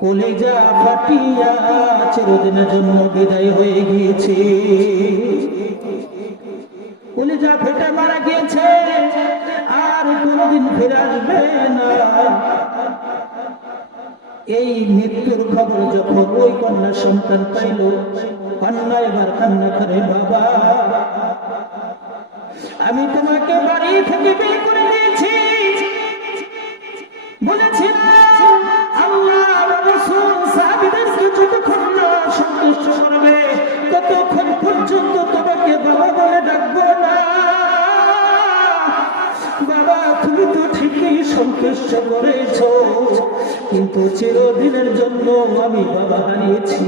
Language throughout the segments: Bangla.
কলিজা ফাটিয়া চিরদিনের জন্য বিদায় হয়ে গিয়েছে। কলিজা ফেটে মারা গিয়েছে, আর কোনদিন ফিরে আসবে না। এই মৃত্যুর খবর যখন ওই কন্যা সন্তান পাইল, কন্যা এবার কান্না করে, বাবা আমি তোমাকে বাড়ি থেকে বের করে দিয়েছি, বলেছিলাম আল্লাহ রাসূল সাহাবীদেরকে যতক্ষণ না সন্তুষ্ট করবে ততক্ষণ পর্যন্ত তোমাকে বাবা বলে ডাকবো না। বাবা তুমি তো ঠিকই সন্তুষ্ট করেছো, কিন্তু চিরদিনের জন্য আমি বাবা হারিয়েছি।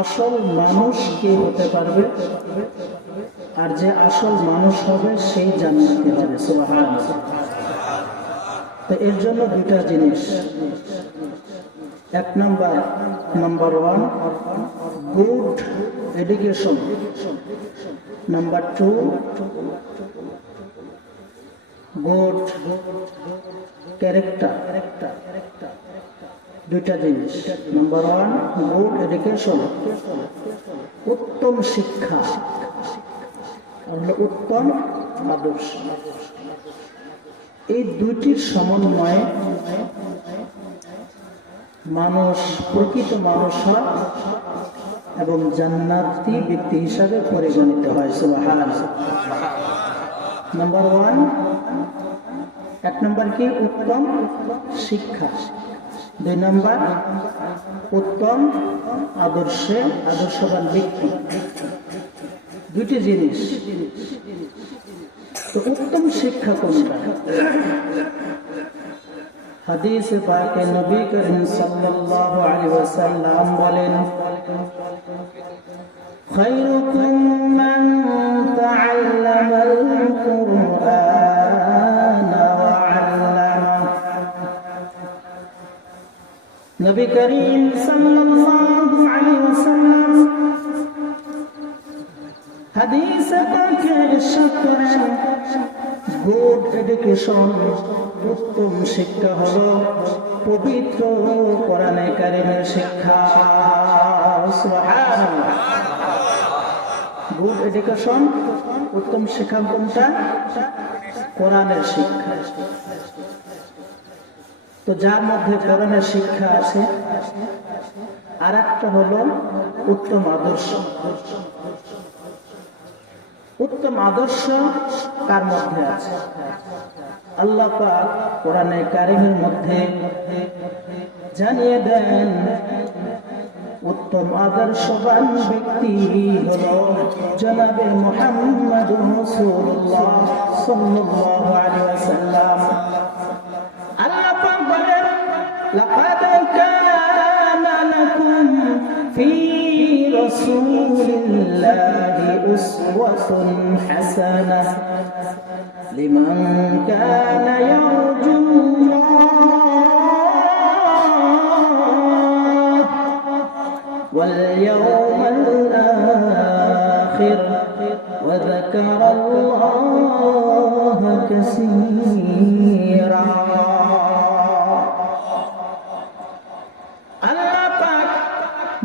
আসল মানুষ কে হতে পারবে? আর যে আসল মানুষ হবে সেই জান্নাতে যাবে। সুবহানাল্লাহ। তো এর জন্য দুটা জিনিস। এক number one, good education. Number two, good character. দুইটা জিনিস। নাম্বার ওয়ান, গুড এডুকেশন, উত্তম শিক্ষা, উত্তম আদর্শ। এই দুইটির সমন্বয়ে মানুষ প্রকৃত মানুষ হয় এবং জান্নাতি ব্যক্তি হিসাবে পরিগণিত হয়। সুবহানাল্লাহ। নাম্বার ওয়ান, এক নম্বর কি? উত্তম শিক্ষা। দুই নম্বর, উত্তম আদর্শে আদর্শবান ব্যক্তি। দুইটি জিনিস। তো উত্তম শিক্ষা কোনটা? হাদিসে পাকে নবী করিম সাল্লাল্লাহু আলাইহি ওয়াসাল্লাম বলেন, খায়রুকুম মান তাআল্লামাল কুরআনা ওয়া আল্লামা। নবী করিম সাল্লাল্লাহু আলাইহি ওয়াসাল্লাম হাদিসে পাকে ইরশাদ করেন, গুড এডুকেশন, উত্তম শিক্ষা হলো পবিত্র কোরআনে কারিমের শিক্ষা। সুবহানাল্লাহ। গুড এডুকেশন, উত্তম শিক্ষা কোনটা? কোরআনের শিক্ষা। তো যার মধ্যে কোরআনের শিক্ষা আছে, আর একটা হলো উত্তম আদর্শ। উত্তম আদর্শ কার মধ্যে আছে? আল্লাহ পাক কোরআনে কারিমের মধ্যে জানিয়ে দেন, উত্তম আদর্শবান ব্যক্তি হলো জনাবে মুহাম্মদুর রাসূলুল্লাহ সাল্লাল্লাহু আলাইহি ওয়াসাল্লাম। আল্লাহ পাক বলেন, লাকাদ কানা লাকুম ফি রাসূলিল্লাহি উসওয়াতুন হাসানাহ লিমান কানা ইয়ারজুল্লাহ ওয়াল ইয়াওমাল আখির ওয়া যাকারাল্লাহা কাসীরা। আল্লাহ পাক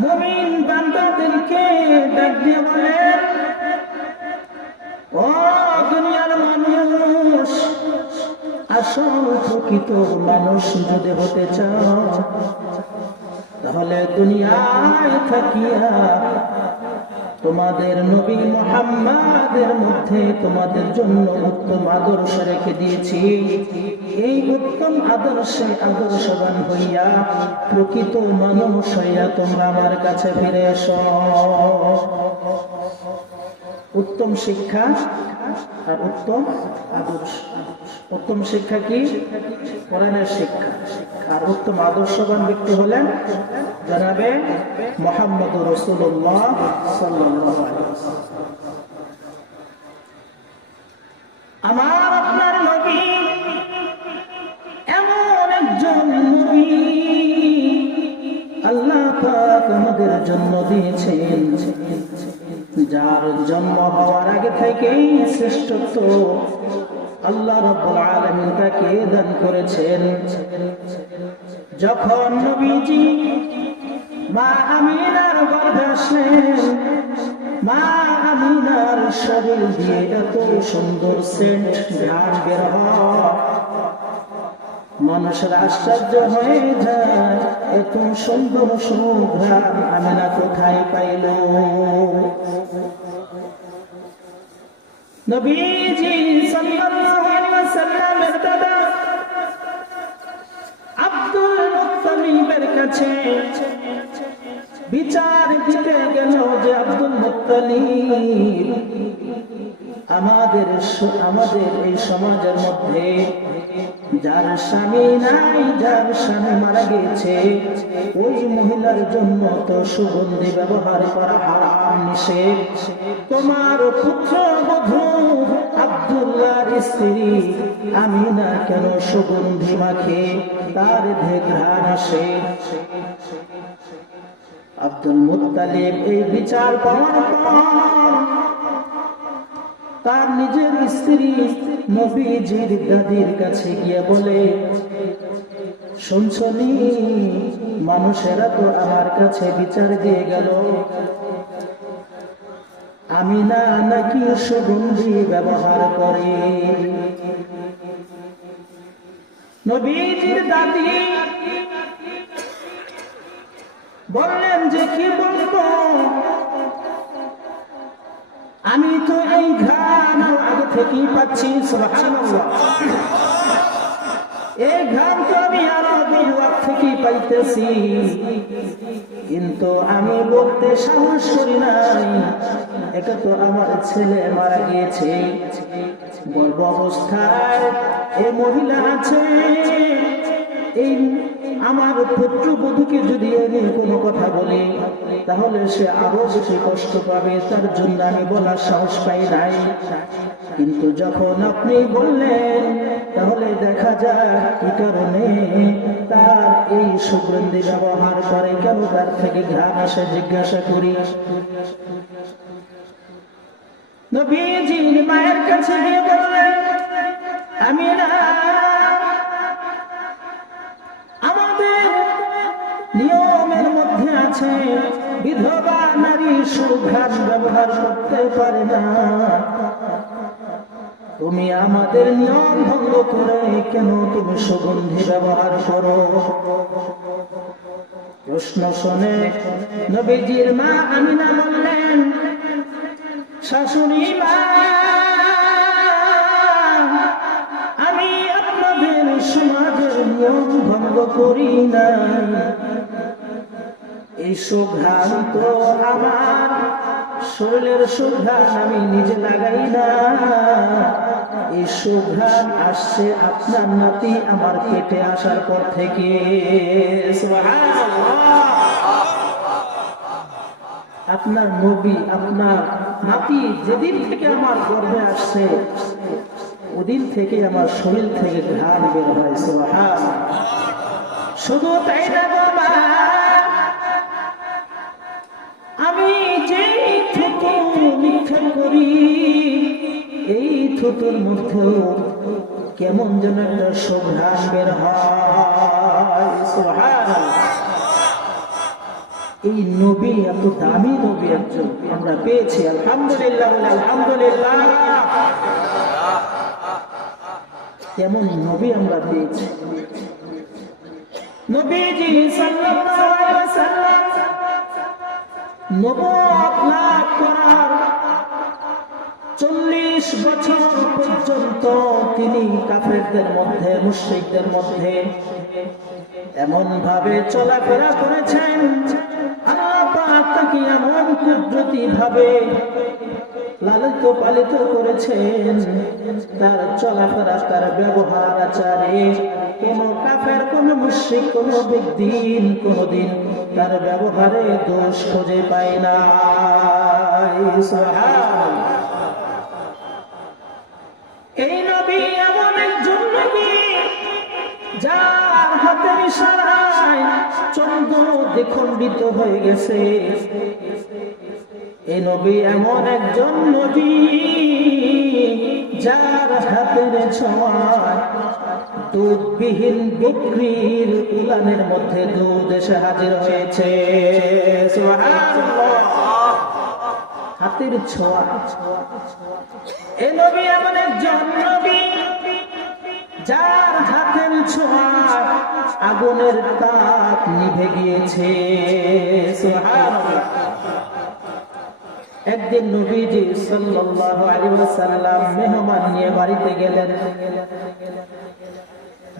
মুমিন বান্দাদেরকে ডাক দিয়ে বলেন, ও দুনিয়ার মানুষ, আসল প্রকৃত মানুষ যদি হতে চাও তাহলে দুনিয়ায় থাকিয়া তোমাদের নবী মুহাম্মাদের মধ্যে তোমাদের জন্য উত্তম আদর্শ রেখে দিয়েছি। এই উত্তম আদর্শে আদর্শবান হইয়া প্রকৃত মানুষ হইয়া তোমরা আমার কাছে ফিরে এসো। উত্তম শিক্ষা আর উত্তম আদর্শ। উত্তম শিক্ষা কি? কোরআনের শিক্ষা। আর উত্তম আদর্শবান ব্যক্তি হলেন জনাবে মুহাম্মদুর রাসূলুল্লাহ সাল্লাল্লাহু আলাইহি ওয়াসাল্লাম। আমার আপনার নবী এমন একজন নবী আল্লাহ পাক আমাদের জন্ম দিয়েছেন, যার জন্ম হওয়ার আগে থেকেই শ্রেষ্ঠত্ব আল্লাহ রাব্বুল আলামিন তাকে দান করেছেন। যখন নবীজি মা আমিনার গর্ভে আসলেন। মা আমিনার শরীর দিয়ে এত সুন্দর সেন্ট ঘ্রাণ বের হয়, মানুষের আশ্চর্য হয়ে যায়, এত সুন্দর সুঘ্রাণ আমিনা কোথায় পাইল? নবীজি সাল্লাল্লাহু আলাইহি ওয়াসাল্লামের দাদা আব্দুল মুত্তালিবের কাছে বিচার দিতে গেল যে আব্দুল মুত্তালিব, আমাদের এই সমাজের মধ্যে যার স্বামী নাই, যার স্বামী মারা গেছে, ওই মহিলার জন্য তো সুগন্ধি ব্যবহার করা হারাম, নিষেধ। তোমার পুত্র বধূ আব্দুল্লাহর স্ত্রী আমিনা কেন সুগন্ধি মাখে, তার ঘ্রাণ আসে? আব্দুল মুত্তালিব এই বিচার পাওয়ার পর তার নিজের স্ত্রী নবীজির দাদির কাছে গিয়ে বলে, শুনছনি, মানুষেরা তো আমার কাছে বিচার দিয়ে গেল আমিনা নাকি সুগন্ধি ব্যবহার করে। নবীজির দাদি বললেন যে কি বলবো, আমি তো এই ঘ্রাণ আগে থেকেই পাচ্ছি। সুবহানাল্লাহ, এই ঘ্রাণ তো আমি আরো দূর থেকেই পাইতেছি, কিন্তু আমি বলতে সাহস করি নাই। এটা তো আমার ছেলে মারা গিয়েছে, গর্ভ অবস্থায় এই মহিলা আছে, এই আমার পুত্রবধূকে যদি আমি কোনো কথা বলি তাহলে সে আরো বেশি কষ্ট পাবে, তার জন্য আমি বলার সাহস পাই নাই। কিন্তু যখন আপনি বললেন, তাহলে দেখা যায় কি কারণে তার এই সুগন্ধি ব্যবহার করে, কেন তার থেকে ঘ্রাণ আসে জিজ্ঞাসা করি। নবীজির মায়ের কাছে গিয়ে বললেন, আমিনা, আমাদের নিয়মের মধ্যে আছে বিধবা নারী সুঘ্রাণ ব্যবহার করতে পারে না, তুমি আমাদের নিয়ম ভঙ্গ করে কেন তুমি সুগন্ধি ব্যবহার করো? প্রশ্ন শুনে নবীজির মা আমিনা বললেন, শাশুড়ি মা, আমি আপনাদের সমাজের নিয়ম ভঙ্গ করি না, এই সুঘ্রাণ তো আমার শরীরের সুঘ্রাণ, আমি নিজে লাগাই না, এই সুঘ্রাণ আসছে আপনার নাতি আমার পেটে আসার পর থেকে। আপনার নবী, আপনার নাতি যেদিন থেকে আমার গর্ভে আসছে, ওদিন থেকে আমার শরীর থেকে ঘ্রাণ বের হয়। সুবহানাল্লাহ। শুধু তাই না বাবা, আমি যে থুতু নিক্ষেপ করি, এই থুতুর মধ্যে কেমন যেন একটা সুঘ্রাণ বের হয়। সুবহানাল্লাহ। এই নবী এত দামি নবী একজন আমরা পেয়েছি, আলহামদুলিল্লাহ, আলহামদুলিল্লাহ। কেমন নবী আমরা পেয়েছি। নবীজি সাল্লাল্লাহু আলাইহি ওয়াসাল্লাম নবুয়ত লাভ করার 40 বছর পর্যন্ত তিনি কাফেরদের মধ্যে, মুশরিকদের মধ্যে এমন ভাবে চলাফেরা করেছেন, আল্লাহ পাক তাকে এমন কুদরতি ভাবে লালিত পালিত করেছেন, তার চলাফেরা, তার ব্যবহার আচারে কোন কাফের, কোন মুশরিক, কোন ব্যক্তি কোনদিন তার ব্যবহারে দোষ খুঁজে পায় না। সুবহানাল্লাহ। এই নবী এমন একজন নবী যার হাতের ইশারায় চন্দ্র দ্বিখণ্ডিত হয়ে গেছে, এই নবী এমন একজন নবী যার হাতের ছোঁয়ায় দুধবিহীন বকরির উলানের মধ্যে দুধ এসে হাজির হয়েছে। সুবহানাল্লাহ, হাতের ছোঁয়া। এই নবী এমন একজন নবী যার হাতের ছোঁয়ায় আগুনের তাপ নিভে গিয়েছে। সুবহানাল্লাহ। একদিন নবীজি সাল্লাল্লাহু আলাইহি ওয়াসাল্লাম মেহমান নিয়ে বাড়িতে গেলেন।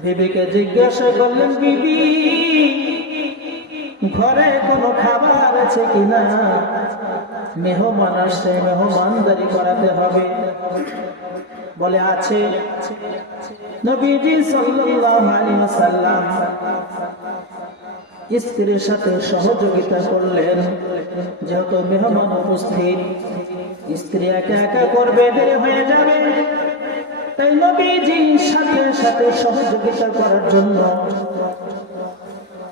বিবিকে জিজ্ঞাসা করলেন, বিবি ঘরে কোনো খাবার আছে কিনা? মেহমান আসছে, মেহমানদারি করাতে হবে। বলে আছে। নবীজি সাল্লাল্লাহু আলাইহি ওয়াসাল্লাম স্ত্রীর সাথে সহযোগিতা করলেন। যেহেতু মেহমান উপস্থিত, স্ত্রী একা একা করবে, দেরি হয়ে যাবে, তাই নবীজি সাথে সাথে সহযোগিতা করার জন্য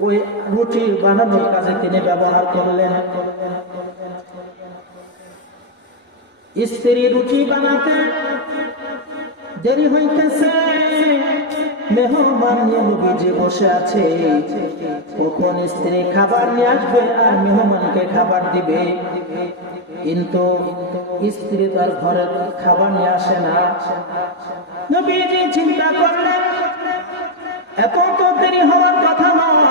ওই রুটি বানানোর কাজে তিনি ব্যবহার করলেন। স্ত্রী রুটি বানাতে দেরি হইতেছে, মেহমান নিয়ে নবীজি বসে আছে। কখন স্ত্রী খাবার নিয়ে আসবে আর মেহমানকে খাবার দিবে, কিন্তু স্ত্রী তার ঘরে খাবার নিয়ে আসে না। নবীজি চিন্তা করলেন, এত তো দেরি হওয়ার কথা নয়,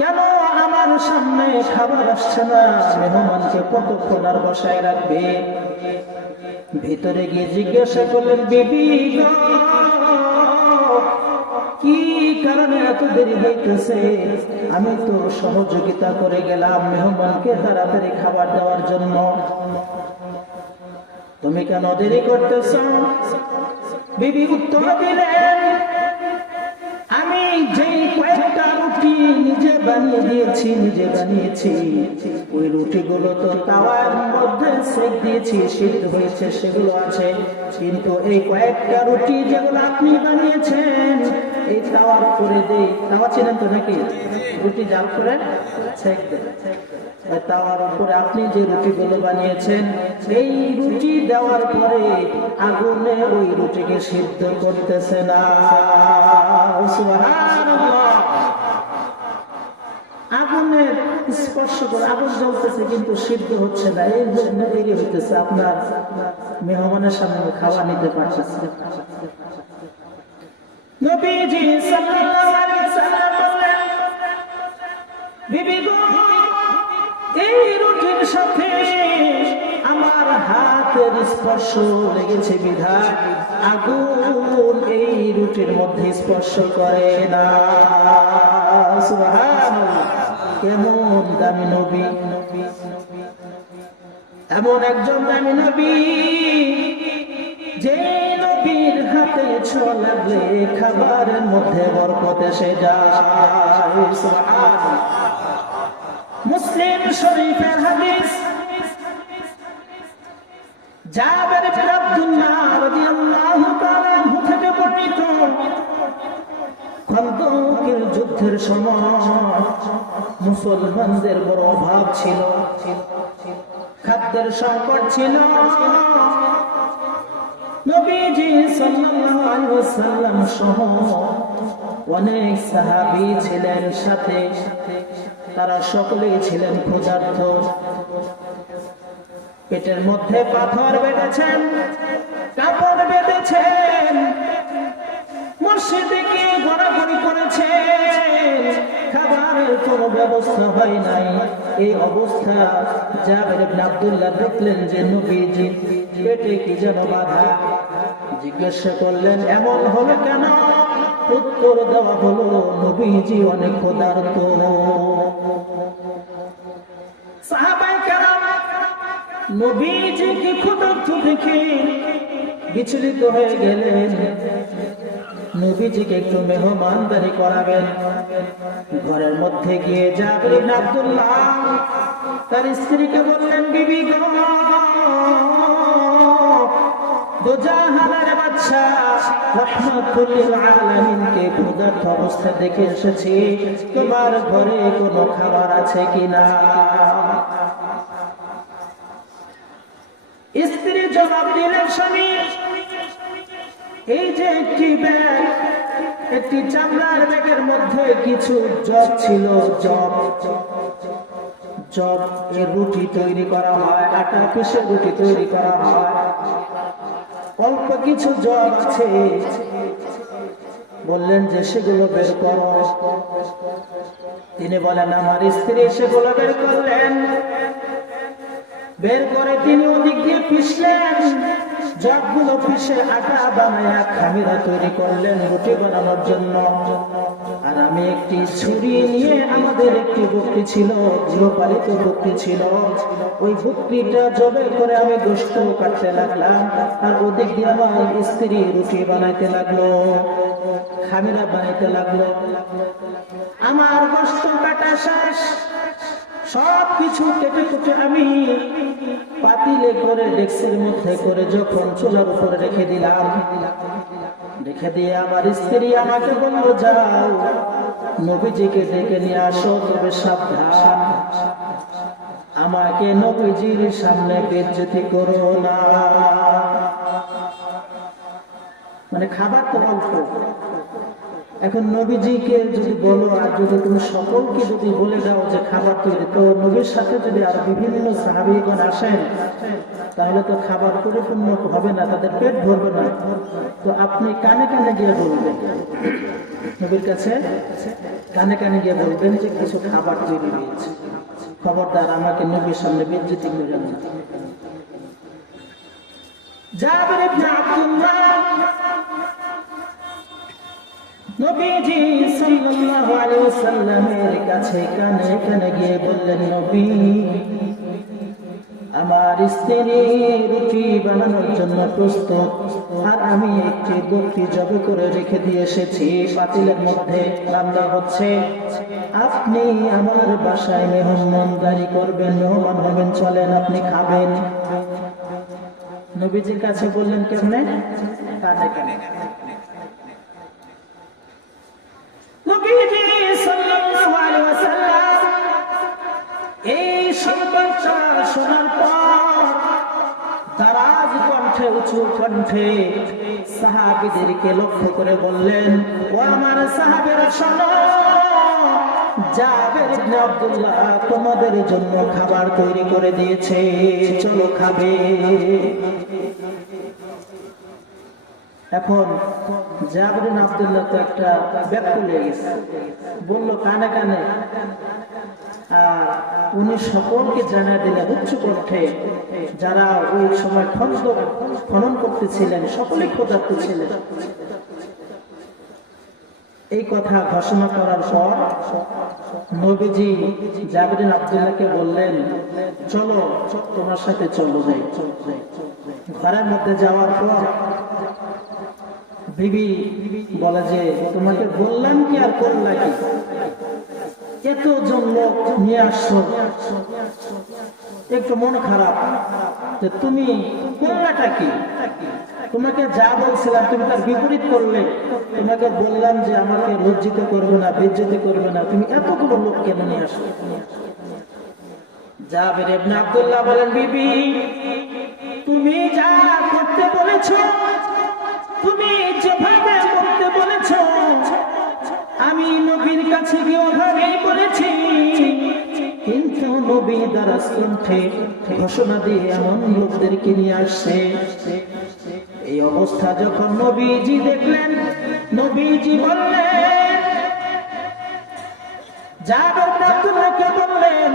কেন আমার সামনে খাবার আসছে না? মেহমানকে কতক্ষণ আর বসায় রাখবে? ভিতরে গিয়ে জিজ্ঞাসা করলেন, বিবি কি কারণে এত দেরি হইতেছে? আমি তো সহযোগিতা করে গেলাম মেহমানকে তাড়াতাড়ি খাবার দেওয়ার জন্য, তুমি কেন দেরি করতেছ? বিবি উত্তর দিলেন, আমি যে কয়েকটা রুটি নিজে বানিয়েছি, ওই রুটিগুলো তো তাওয়ার মধ্যে সেক দিয়েছি, সিদ্ধ হয়েছে, সেগুলো আছে। কিন্তু এই কয়েকটা রুটি যেগুলো আপনি বানিয়েছেন, এই তাওয়ার উপরে দেই। তাওয়া চিনেন তো নাকি? রুটি জাল করে সেক দেয়। তাওয়ার উপরে আপনি যে রুটিগুলো বানিয়েছেন, এই রুটি দেওয়ার পরে আগুনে ওই রুটিকে সিদ্ধ করতেছে না। সুবহানাল্লাহ। আগুনের স্পর্শ করে আগুন জ্বলতেছে কিন্তু সিদ্ধ হচ্ছে না, এই জন্য দেরি হইতেছে, আপনার মেহমানের সামনে খাওয়া নিতে পারতেছে। নবীজি সাল্লাল্লাহু আলাইহি ওয়াসাল্লাম বললেন, বিবি গো, এই রুটির সাথে আমার হাতের স্পর্শ লেগেছে বিধায় আগুন এই রুটির মধ্যে স্পর্শ করে না। সুবহানাল্লাহ। কেমন দামি নবী, এমন একজন দামি নবী যে নবীর হাতে ছোঁয়া লাগলে খাবারের মধ্যে বরকত এসে যায়। সুবহানাল্লাহ। মুসলিম শরীফের হাদিস, জাবের ইবনে আব্দুল্লাহ রাদিয়াল্লাহু তাআলা আনহু থেকে বর্ণিত, খন্দকের যুদ্ধের সময় মুসলমানদের বড় অভাব ছিল, খাদ্যের সংকট ছিল। নবীজি সাল্লাল্লাহু আলাইহি ওয়াসাল্লাম সহ অনেক সাহাবী ছিলেন সাথে, তারা সকলেই ছিলেন ক্ষুধার্ত। পেটের মধ্যে পাথর বেঁধেছেন, কাপড় বেঁধেছেন, মসজিদে গিয়ে ঘোরাঘুরি করেছেন, খাবারের কোনো ব্যবস্থা হয় নাই। এই অবস্থা জাবের ইবনে আব্দুল্লাহ দেখলেন যে নবীজি পেটে কি যেন বাধা। জিজ্ঞাসা করলেন, এমন হলো কেন? উত্তর দেওয়া হলো, নবীজি অনেক ক্ষুধার্ত। সাহাবায়ে কেরাম নবীজিকে ক্ষুধার্ত দেখে বিচলিত হয়ে গেলেন। নবীজিকে একটু মেহমানদারি করাবেন। ঘরের মধ্যে গিয়ে জাবের ইবনে আব্দুল্লাহ তার স্ত্রীকে বললেন, বিবি গো, দোজাহানের বাদশা রাহমাতুল লিল আলামিনকে ক্ষুধার্ত অবস্থা দেখে এসেছি, তোমার ঘরে কোনো খাবার আছে কিনা? স্ত্রী জবাব দিলেন, স্বামী, এই যে একটি ব্যাগ, একটি চামড়ার ব্যাগের মধ্যে কিছু জব ছিল, জব এর রুটি তৈরি করা হয়, আটা পিষে রুটি তৈরি করা হয়, অল্প কিছু জব আছে। বললেন যে সেগুলো বের করো। তিনি বলেন আমার স্ত্রী সেগুলো বের করলেন। বের করে তিনি ওদিক দিয়ে পিষলেন, জবগুলো পিষে আটা বানায়া খামিরা তৈরি করলেন রুটি বানানোর জন্য। আর আমি একটি ছুরি নিয়ে, আমাদের একটি বকরি ছিল, গৃহপালিত বকরি ছিল, ওই বকরিটা জবে করে আমি গোশত কাটতে লাগলাম। আর ওদিক দিয়ে আমার স্ত্রী রুটি বানাইতে লাগলো, খামিরা বানাইতে লাগলো। আমার গোশত কাটা শেষ, সব কিছু কেটে কুটে আমি পাতিলে করে ডেস্কের মধ্যে করে যখন চুলার উপরে রেখে দিলাম, রেখে দিয়ে আমার স্ত্রী আমাকে বলল, যাও নবীজিকে ডেকে নিয়ে আসো, তবে সাবধান, আমাকে নবীজির সামনে বেজ্জতি করো না। মানে খাবার তো অল্প, এখন নবীজিকে যদি বলো আর যদি তুমি সকলকে যদি বলে দাও যে খাবার তৈরি, তো নবীর সাথে যদি আর বিভিন্ন সাহাবীগণ আসেন তাহলে তো খাবার পরিপূর্ণ হবে না, তাদের পেট ভরবে না। তো আপনি কানে কানে গিয়ে বলবেন, নবীর কাছে কানে কানে গিয়ে বলবেন যে কিছু খাবার তৈরি হয়েছে, খবরদার আমাকে নবীর সামনে বেজ্জতি করেন না। জাবের ইবনে আব্দুল্লাহ নবীজি সাল্লাল্লাহু আলাইহি ওয়াসাল্লামের কাছে কানে কানে গিয়ে বললেন, নবী, আমার স্ত্রী রুটি বানানোর জন্য প্রস্তুত, আর আমি একটি বকরি জবে করে রেখে দিয়ে এসেছি, পাতিলের মধ্যে রান্না হচ্ছে। আপনি আমার বাসায় মেহমানদারি করবেন, মেহমান হবেন, চলেন আপনি খাবেন। নবীজির কাছে বললেন কেমনে? কানে কানে। নবীজি সাল্লাল্লাহু আলাইহি ওয়াসাল্লাম এই সংবাদটা শোনার পর দারাজ কণ্ঠে, উঁচু কণ্ঠে সাহাবীদেরকে লক্ষ্য করে বললেন, ও আমার সাহাবীরা শোনো, জাবের ইবনে আব্দুল্লাহ তোমাদের জন্য খাবার তৈরি করে দিয়েছে, চলো খাবে। এখন জাবের ইবনে আব্দুল্লাহ তো একটা ব্যাকুল হয়ে গেছে, বলল কানে কানে, আর উনি সকলকে জানিয়ে দিলেন উচ্চ কণ্ঠে, যারা ওই সময় খনন করতেছিলেন সকলে ক্ষুধার্ত ছিলেন। এই কথা ঘোষণা করার পর নবীজি জাবের ইবনে আব্দুল্লাহকে বললেন, চলো তোমার সাথে চলো যাই। ঘরের মধ্যে যাওয়ার পর বিবি বলে যে, তোমাকে বললাম কি আর করলা কি, এতজন লোক নিয়ে আসছো, একটু মন খারাপ যে তুমি করলাটা কি, তোমাকে যা বলছিলাম তুমি তার বিপরীত করলে, তোমাকে বললাম যে আমাকে লজ্জিত করবে না, বেজ্জতি করবে না, তুমি এতগুলো লোক কেন নিয়ে আসো? জাবের ইবনে আব্দুল্লাহ বলেন, বিবি তুমি যা করতে বলেছ, তুমি যেভাবে করতে বলেছ, আমি নবীর কাছে গিয়ে ওভাবেই বলেছি, কিন্তু নবী দারাজ কণ্ঠে ঘোষণা দিয়ে এমন লোকদেরকে নিয়ে আসছে। এই অবস্থা যখন নবীজি দেখলেন, নবীজি বললেন, জাবের ইবনে আব্দুল্লাহকে বললেন,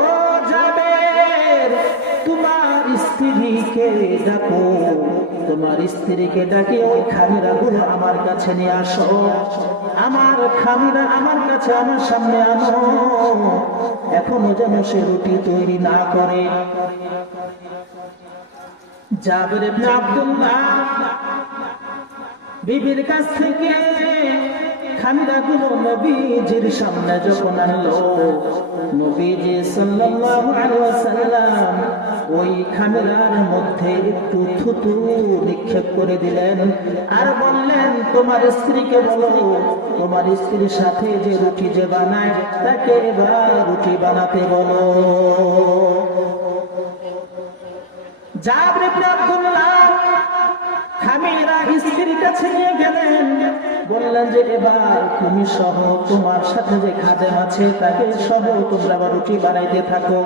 ও জাবের, তোমার স্ত্রীকে ডাকো, তোমার স্ত্রীকে ডাকে ওই খামিরাগুলো আমার কাছে নিয়ে আসো, আমার খামিরা আমার কাছে আমার সামনে আনো, এখনো যেন সে রুটি তৈরি না করে। জাবের ইবনে আব্দুল্লাহ বিবির কাছ থেকে খামিরাগুলো নবীজির সামনে যখন আনলো, নবীজি সাল্লাল্লাহু আলাইহি ওয়াসাল্লাম ওই খামিরার মধ্যে একটু থুতু নিক্ষেপ করে দিলেন, আর বললেন, তোমার স্ত্রীকে বলো, তোমার স্ত্রীর সাথে যে রুটি যে বানায় তাকে এবার রুটি বানাতে বলো। জাবের ইবনে আব্দুল্লাহ খামিরা স্ত্রীর কাছে নিয়ে গেলেন, বললেন যে এবার তুমি সহ তোমার সাথে যে খাদেম আছে তাকে সহ তোমরা আবার রুটি বানাইতে থাকো।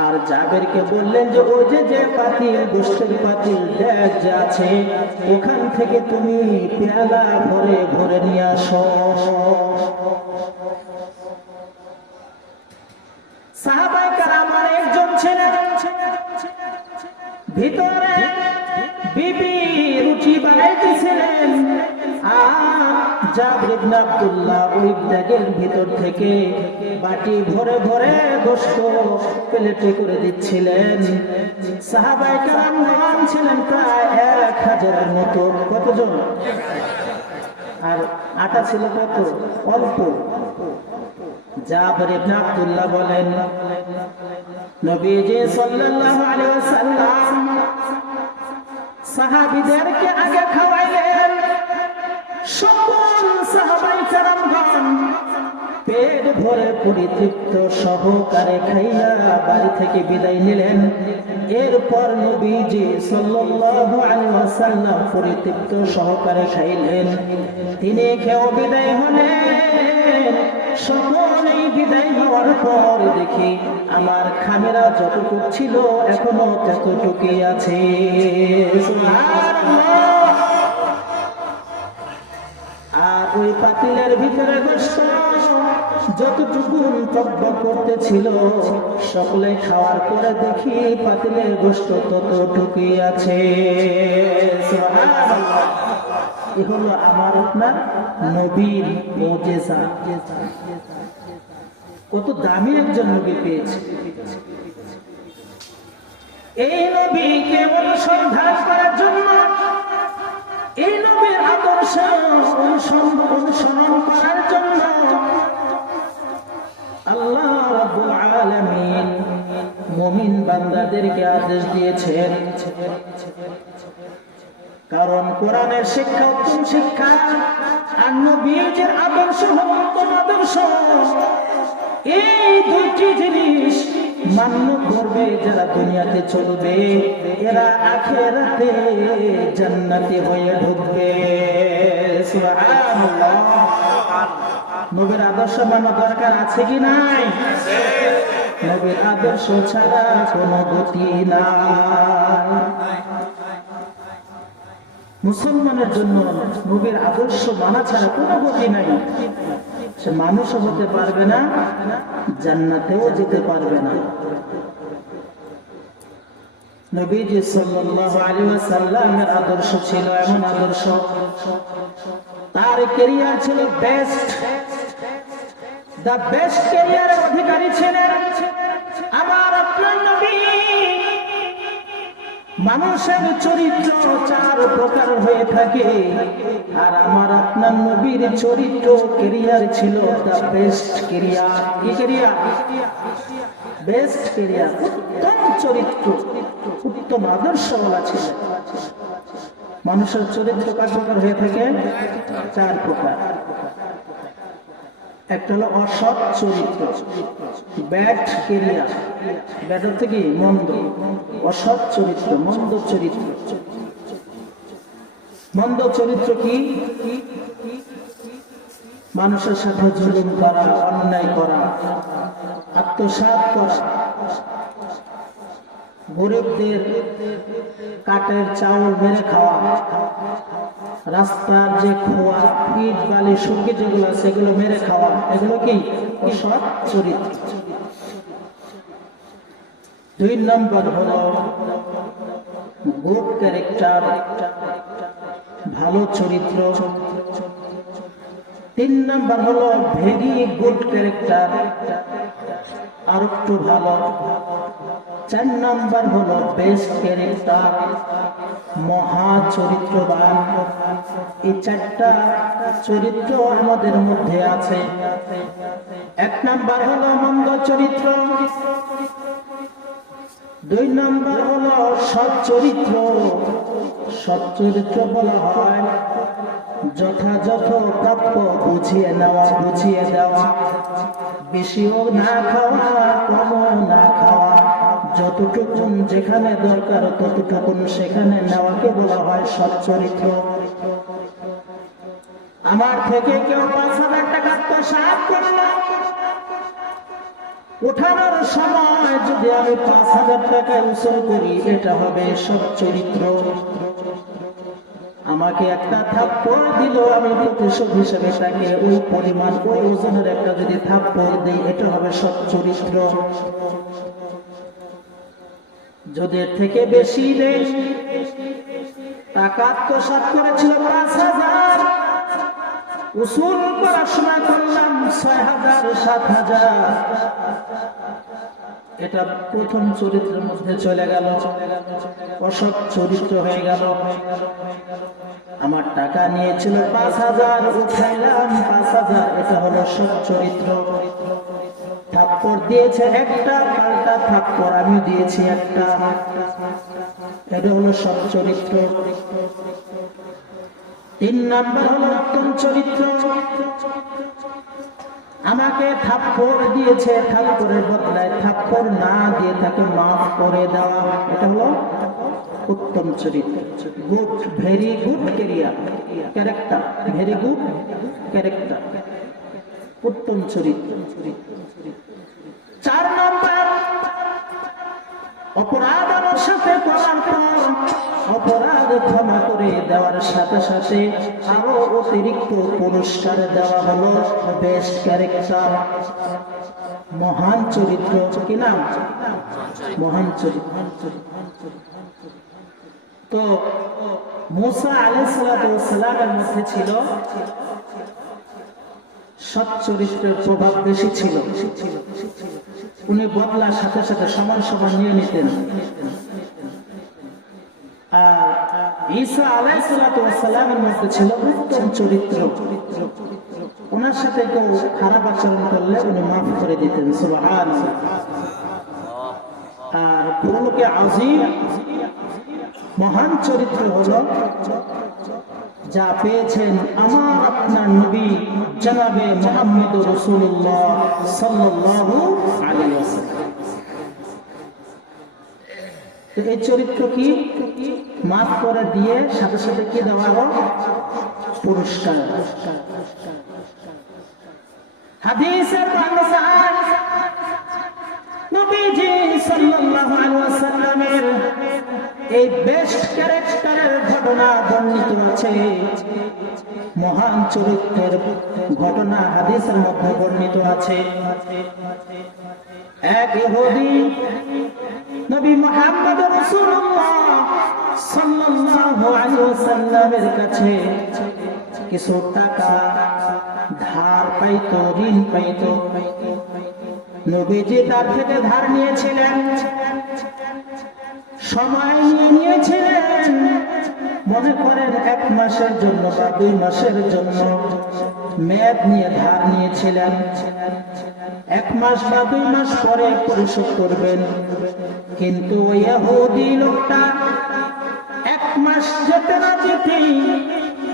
আর জাবেরকে বললেন যে ওই যে পাতিল, গোশতের পাতিল দেখ যে আছে, ওখান থেকে তুমি পেয়ালা ভরে ভরে নিয়ে আসো। সাহাবায়ে কেরাম একজন ছিলেন, ভিতরে বিবি রুটি বানাইতেছিলেন, আর জাবের ইবনে আব্দুল্লাহ ওই ব্যাগের ভিতর থেকে বাটি ভরে ভরে গোশত প্লেটে করে দিচ্ছিলেন। সাহাবায়ে কেরাম ছিলেন প্রায় 1000-এর মতো। কতজন? আর আটা ছিল কত? অল্প। জাবের ইবনে আব্দুল্লাহ বলেন, নবীজি সাল্লাল্লাহু আলাইহি ওয়াসাল্লাম সাহাবীদেরকে আগে খাওয়াইলেন। সকল সাহাবায়ে কেরামগণ পেট ভরে পরিতৃপ্ত সহকারে খাইয়া বাড়ি থেকে বিদায় নিলেন। এরপর নবীজি সাল্লাল্লাহু আলাইহি ওয়াসাল্লাম পরিতৃপ্ত সহকারে খাইলেন। তিনি খেয়ে বিদায় হলেন। সকলেই বিদায় হওয়ার পর দেখি আমার খামেরা যতটুকু ছিল এখনো ততটুকুই আছে। সুবহানাল্লাহ। আর ওই পাতিলের ভিতরে গোশত যতটুকু টকবক করতেছিল, সকলে খাওয়ার পরে দেখি পাতিলের গোশত ততটুকুই আছে। সুবহানাল্লাহ। এ হলো আমার আপনার নবীর মুজিজা। কত দামি একজন নবী পেয়েছে। এই নবীকে অনুসন্ধান করার জন্য, এই নবীর আদর্শ অনুসরণ করার জন্য আল্লাহ রাব্বুল আলামিন মুমিন বান্দাদেরকে আদেশ দিয়েছেন। কারণ কোরআনের শিক্ষা উত্তম শিক্ষা, আর নবীর আদর্শ হলো উত্তম আদর্শ। এই দুইটি জিনিস মান্য করবে যারা দুনিয়াতে চলবে, এরা আখিরাতে জান্নাতে হয়ে ঢুকবে। সুবহানাল্লাহ। নবীর আদর্শ মানা দরকার আছে কি নাই? নবীর আদর্শ ছাড়া কোনো গতি নাই। মুসলমানের জন্য নবীর আদর্শ মানা ছাড়া কোনো গতি নাই। সে মানুষও হতে পারবে না, জান্নাতেও যেতে পারবে না। নবীজি সাল্লাল্লাহু আলাইহি ওয়াসাল্লামের আদর্শ ছিল এমন আদর্শ, তার ক্যারিয়ার ছিল বেস্ট, দ্য বেস্ট ক্যারিয়ারের অধিকারী ছিলেন আমার আপনার নবী। মানুষের চরিত্র 4 প্রকার হয়ে থাকে, আর আমার আপনার নবীর চরিত্র ক্যারিয়ার ছিল দ্য বেস্ট ক্যারিয়ার। কি ক্যারিয়ার? Best career. উত্তম চরিত্র, উত্তম আদর্শওয়ালা ছিল। মানুষের চরিত্র কয় প্রকার হয়ে থাকে? 4 প্রকার। একটা হলো অসৎ চরিত্র, ব্যাড ক্যারিয়ার। ব্যাড অর্থ কি? মন্দ। অসৎ চরিত্র, মন্দ চরিত্র। মন্দ চরিত্র কি? মানুষের সাথে জুলুম করা, অন্যায় করা, আত্মসাৎ করা, গরিবদের কাঠের চাউল মেরে খাওয়া, রাস্তার যে খোয়া, ইট বালি সঙ্গী যেগুলো সেগুলো মেরে খাওয়া, এগুলো কি? অসৎ চরিত্র। 2 নম্বর হলো গুড ক্যারেক্টার, ভালো চরিত্র। 3 নম্বর হলো ভেরি গুড ক্যারেক্টার, আর একটু ভালো। 4 নম্বর হলো বেস্ট ক্যারেক্টার, মহা চরিত্রবান। এই 4টা চরিত্র আমাদের মধ্যে আছে। 1 নম্বর হলো মন্দ চরিত্র, 2 নম্বর হলো সৎ চরিত্র। সৎ চরিত্র বলা হয় যথাযথ প্রাপ্য বুঝিয়ে নেওয়া, বুঝিয়ে দেওয়া, বেশিও না খাওয়া, কমও না খাওয়া, যতটুকুন যেখানে দরকার ততটুকুন সেখানে নেওয়াকে বলা হয় সৎ চরিত্র। আমার থেকে কেউ 5,000 টাকা আত্মসাৎ করলো, উঠানোর সময় যদি আমি 5,000 টাকা উসুল করি, এটা হবে সৎ চরিত্র। আমাকে একটা থাপ্পড় দিল, আমি প্রতিশোধ হিসেবে তাকে ওই পরিমাণ ওই ওজনের একটা যদি থাপ্পড় দিই, এটা হবে সৎ চরিত্র। যদি এর থেকে বেশি দেয়, টাকা আত্মসাৎ করেছিল 5,000, উসুল করার সময় করলাম 6,000 7,000, এটা প্রথম চরিত্রের মধ্যে চলে গেল, অসৎ চরিত্র হয়ে গেল। আমার টাকা নিয়েছিল 5,000, উঠাইলাম 5,000, এটা হলো সৎ চরিত্র। থাপ্পড় দিয়েছে একটা, পাল্টা থাপ্পড় আমি দিয়েছি একটা, এটা হলো সৎ চরিত্র। 3 নাম্বার হলো উত্তম চরিত্র। আমাকে থাপ্পড় দিয়েছে, থাপ্পড়ের বদলায় থাপ্পড় না দিয়ে তাকে মাফ করে দেওয়া, এটা হলো উত্তম চরিত্র। Good, very good character, very good character, উত্তম চরিত্র। 4 নম্বর, অপরাধ আমার সাথে করার পর অপরাধ ক্ষমা করে দেওয়ার সাথে সাথে আরো অতিরিক্ত পুরস্কার দেওয়া হলো বেস্ট ক্যারেক্টার, মহান চরিত্র। কি নাম? মহান চরিত্র। তো মুসা আলাইহিস সালামের মধ্যে ছিল সৎ চরিত্রের প্রভাব বেশি ছিল। উনি বদলার সাথে সাথে সমান সমান নিয়ে নিতেন। আর ঈসা আলাইহিস সালামের মধ্যে ছিল উত্তম চরিত্র। ওনার সাথে কেউ খারাপ আচরণ করলে উনি মাফ করে দিতেন। সুবহানাল্লাহ। আর পুরোকে আজিম মহান চরিত্র হলো যা পেয়েছেন আমার আপনার নবী জনাবে মুহাম্মদ রাসূলুল্লাহ সাল্লাল্লাহু আলাইহি ওয়াসাল্লাম। এই চরিত্র কি? মাফ করে দিয়ে সাথে সাথে কি দেওয়া হলো? পুরস্কার। হাদিসের অনুসার নবীজি সাল্লাল্লাহু আলাইহি ওয়াসাল্লামের এই বেস্ট ক্যারেক্টারের ঘটনা বর্ণিত আছে। মহান চরিত্রের ঘটনা হাদিসের মধ্যে বর্ণিত আছে। এক ইহুদি নবী মুহাম্মদ রাসূলুল্লাহ সাল্লাল্লাহু আলাইহি ওয়াসাল্লামের কাছে কিছু টাকা ধার পাইতো, ঋণ পাইতো। নবীজি তার থেকে ধার নিয়েছিলেন, সময় নিয়েছিলেন, মনে করেন 1 মাসের জন্য বা 2 মাসের জন্য মেয়াদ নিয়ে ধার নিয়েছিলেন। 1 মাস বা 2 মাস পরে পরিশোধ করবেন। কিন্তু ওই ইহুদি লোকটা 1 মাস যেতে না যেতেই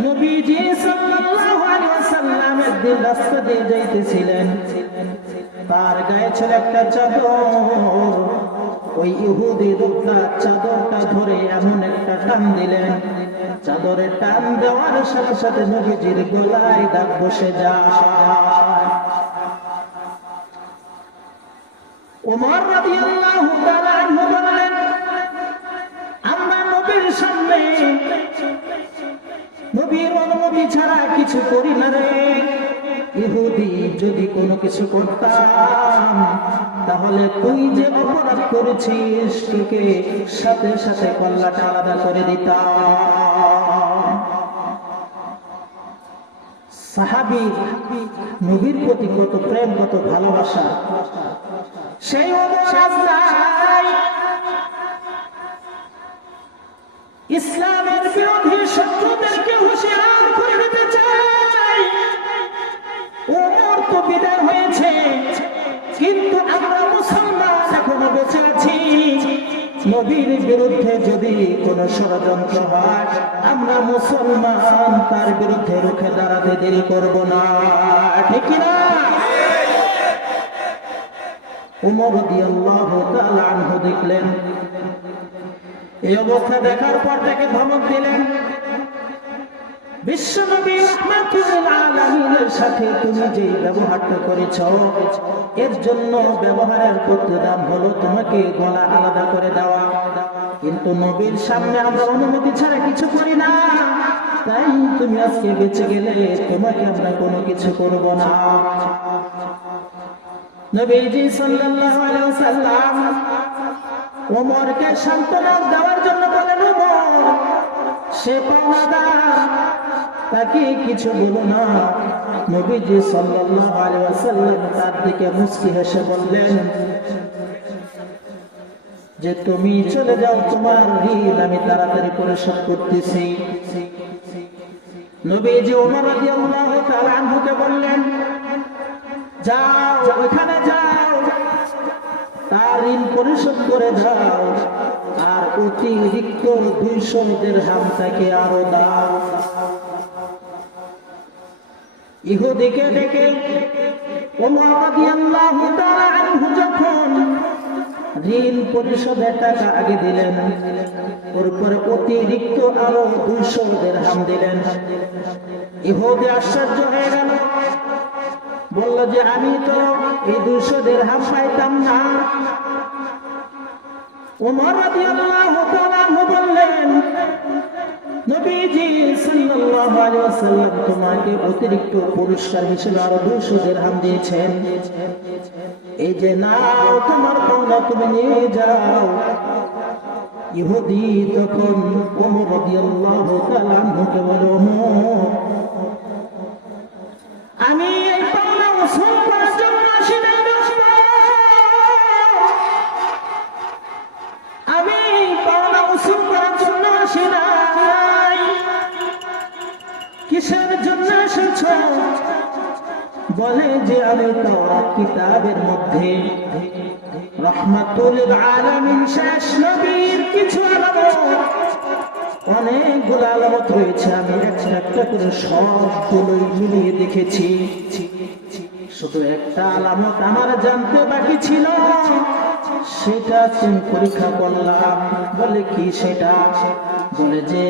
নবীজি সাল্লাল্লাহু আলাইহি ওয়াসাল্লামের দিন রাস্তা দিয়ে যাইতেছিলেন, তার গায়ে ছিল একটা চাদর। ওই ইহুদি লোকটা চাদরটা ধরে এমন একটা টান দিলেন, চাদরে টান দেওয়ার সাথে সাথে নবীজির গলায় দাগ বসে যায়। ওমর রাদিয়াল্লাহু তাআলা আনহু বললেন, আমরা নবীর সামনে নবীর অনুমতি ছাড়া কিছু করি না রে। ইহুদি, যদি কোনো কিছু করতাম তাহলে তুই যে অপরাধ করেছিস তোকে সাথে সাথে কল্লাটা আলাদা করে দিতাম। সাহাবী নবীর প্রতি কত প্রেম, কত ভালোবাসা। সেই রাস্তায় ইসলামের বিরোধী শত্রুদেরকে হুঁশিয়ার করে দিতে চাই। ওমর তো বিদায় হয়েছে, কিন্তু আমরা মুসলমান এখনো বেঁচে আছি। নবীর বিরুদ্ধে যদি কোনো ষড়যন্ত্র হয়, আমরা মুসলমান তার বিরুদ্ধে রুখে দাঁড়াতে দেরি করব না, ঠিক না? ওমর রাদিয়াল্লাহু তাআলা আনহু দেখলেন। এই অবস্থা দেখার পর তাকে ধমক দিলেন, বিশ্বনবী রাহমাতুল আলামিনের সাথে তুমি যে ব্যবহারটা করেছো এর জন্য ব্যবহারের প্রতিদান হলো তোমাকে গলা আলাদা করে দেওয়া। কিন্তু নবীর সামনে আমরা অনুমতি ছাড়া কিছু করি না, তাই তুমি আজকে বেঁচে গেলে তোমাকে আমরা কোনো কিছু করব না। নবীজি সাল্লাল্লাহু আলাইহি ওয়াসাল্লাম ওমরকে সান্ত্বনা দেওয়ার জন্য বলেন, ওমর সে পাওনাদার, তাকে কিছু বলো না। নবীজি সাল্লাল্লাহু আলাইহি ওয়াসাল্লাম তার দিকে মুস্কি হেসে বললেন যে তুমি চলে যাও, তোমার ঋণ আমি তাড়াতাড়ি পরিশোধ করতেছি। নবীজি ওমর রাদিয়াল্লাহু তাআলা আনহুকে বললেন, যাও ওখানে যাও, তার ঋণ পরিশোধ করে দাও, আর অতিরিক্ত 200 দিরহাম তাকে আরো দাও। ইহুদিকে ডেকে ওমর রাদিয়াল্লাহু তাআলা আনহু যখন ঋণ পরিশোধের টাকা আগে দিলেন, ওর পরে অতিরিক্ত আরো 200 দিরহাম দিলেন। ইহুদি আশ্চর্য হয়ে গেল, বলল যে আমি তো এই 200 দিরহাম পাইতাম না। ওমর রাদিয়াল্লাহু তাআলা আনহু বললেন, নবীজি সাল্লাল্লাহু আলাইহি ওয়াসাল্লাম তোমাকে অতিরিক্ত পুরস্কার হিসেবে আরো 200 দিরহাম দিয়েছেন, এই যে নাও তোমার পাওনা, তুমি নিয়ে যাও। ইহুদি তখন ওমর রাদিয়াল্লাহু তাআলা আনহুকে বলল, আমি এই পাওনা ওসুল করার জন্য আসি নাই, আমি পাওনা ওসুল করার জন্য আসি নাই। কিসের জন্য এসেছ? বলে যে আমি তাওরাত কিতাবের মধ্যে রাহমাতুল আলামিন শেষ নবীর কিছু আলামত, অনেকগুলো আলামত রয়েছে, আমি একটা একটা করে সবগুলোই মিলিয়ে দেখেছি। শুধু একটা আলামত আমার জানতে বাকি ছিল, সেটা তুমি পরীক্ষা করলাম। বলে কি সেটা? বলে যে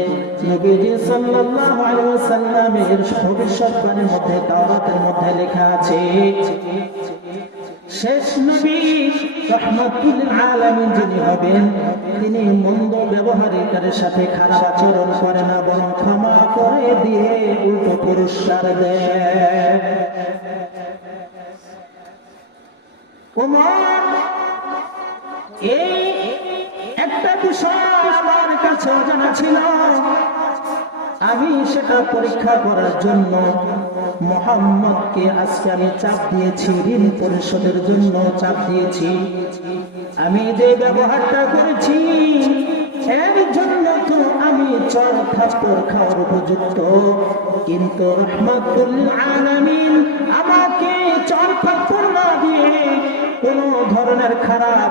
নবীজি সাল্লাল্লাহু আলাইহি ওয়াসাল্লামের ভবিষ্যৎবাণীর মধ্যে তাওরাতের মধ্যে লেখা আছে, শেষ নবী রাহমাতুল আলামিন যিনি হবেন তিনি মন্দ ব্যবহারকারীর সাথে খারাপ আচরণ করে না, বরং ক্ষমা করে দিয়ে উল্টো পুরস্কার দেয়। ওমর এই একটা বিষয় আমার কাছে জানা ছিল, আমি সেটা পরীক্ষা করার জন্য মুহাম্মদকে আজকে আমি চাপ দিয়েছি, ঋণ পরিশোধের জন্য চাপ দিয়েছি। আমি যে ব্যবহারটা করেছি এর জন্য তো আমি চর থাপ্পড় খাওয়ার উপযুক্ত, কিন্তু রাহমাতুল আলামিন আমাকে চর থাপ্পড় না দিয়ে কোন ধরনের খারাপ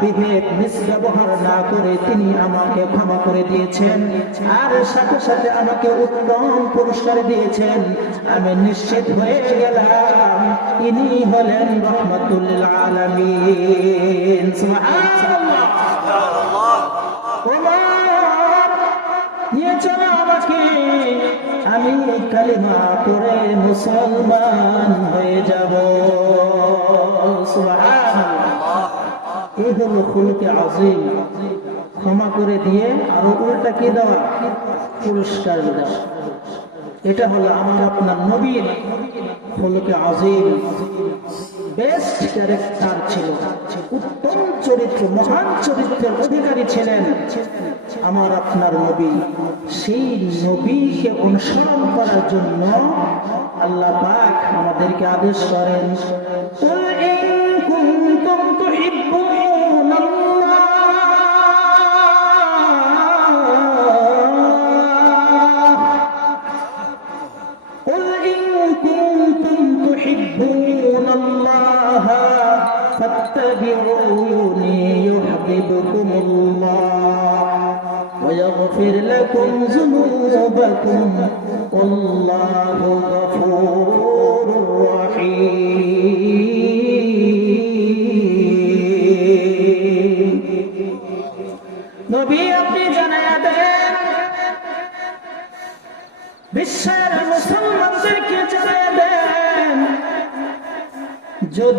বিহেভ মিসব্যবহার না করে তিনি আমাকে ক্ষমা করে দিয়েছেন, আর সাথে সাথে আমাকে উত্তম পুরস্কার দিয়েছেন। আমি নিশ্চিত হয়ে গেলাম ইনি হলেন রাহমাতুল আলামিন। সুবহানাল্লাহ। ওমর নিয়ে চলো আমাকে, আমি কালিমা পড়ে মুসলমান হয়ে যাব। সুবহানাল্লাহ। এই হলো খুলুকে আযীম, ক্ষমা করে দিয়ে আরো উল্টা কি দেওয়া, পুরস্কার দেওয়া। এটা হলো আমার আপনার নবীর খুলুকে আযীম, বেস্ট ক্যারেক্টার ছিল, উত্তম চরিত্র, মহান চরিত্রের অধিকারী ছিলেন আমার আপনার নবী। সেই নবীকে অনুসরণ করার জন্য আল্লাহ পাক আমাদেরকে আদেশ করেন, কুল ইন কুনতুম তুহিব্বুনাল্লাহ কুল ইন কুনতুম তুহিব্বুনাল্লাহ ফাত্তাবিউনি ইউহিব্বুকুমুল্লাহ ওয়া ইয়াগফির লাকুম যুনুবাকুম ওয়াল্লাহু গফুরুর রহিম।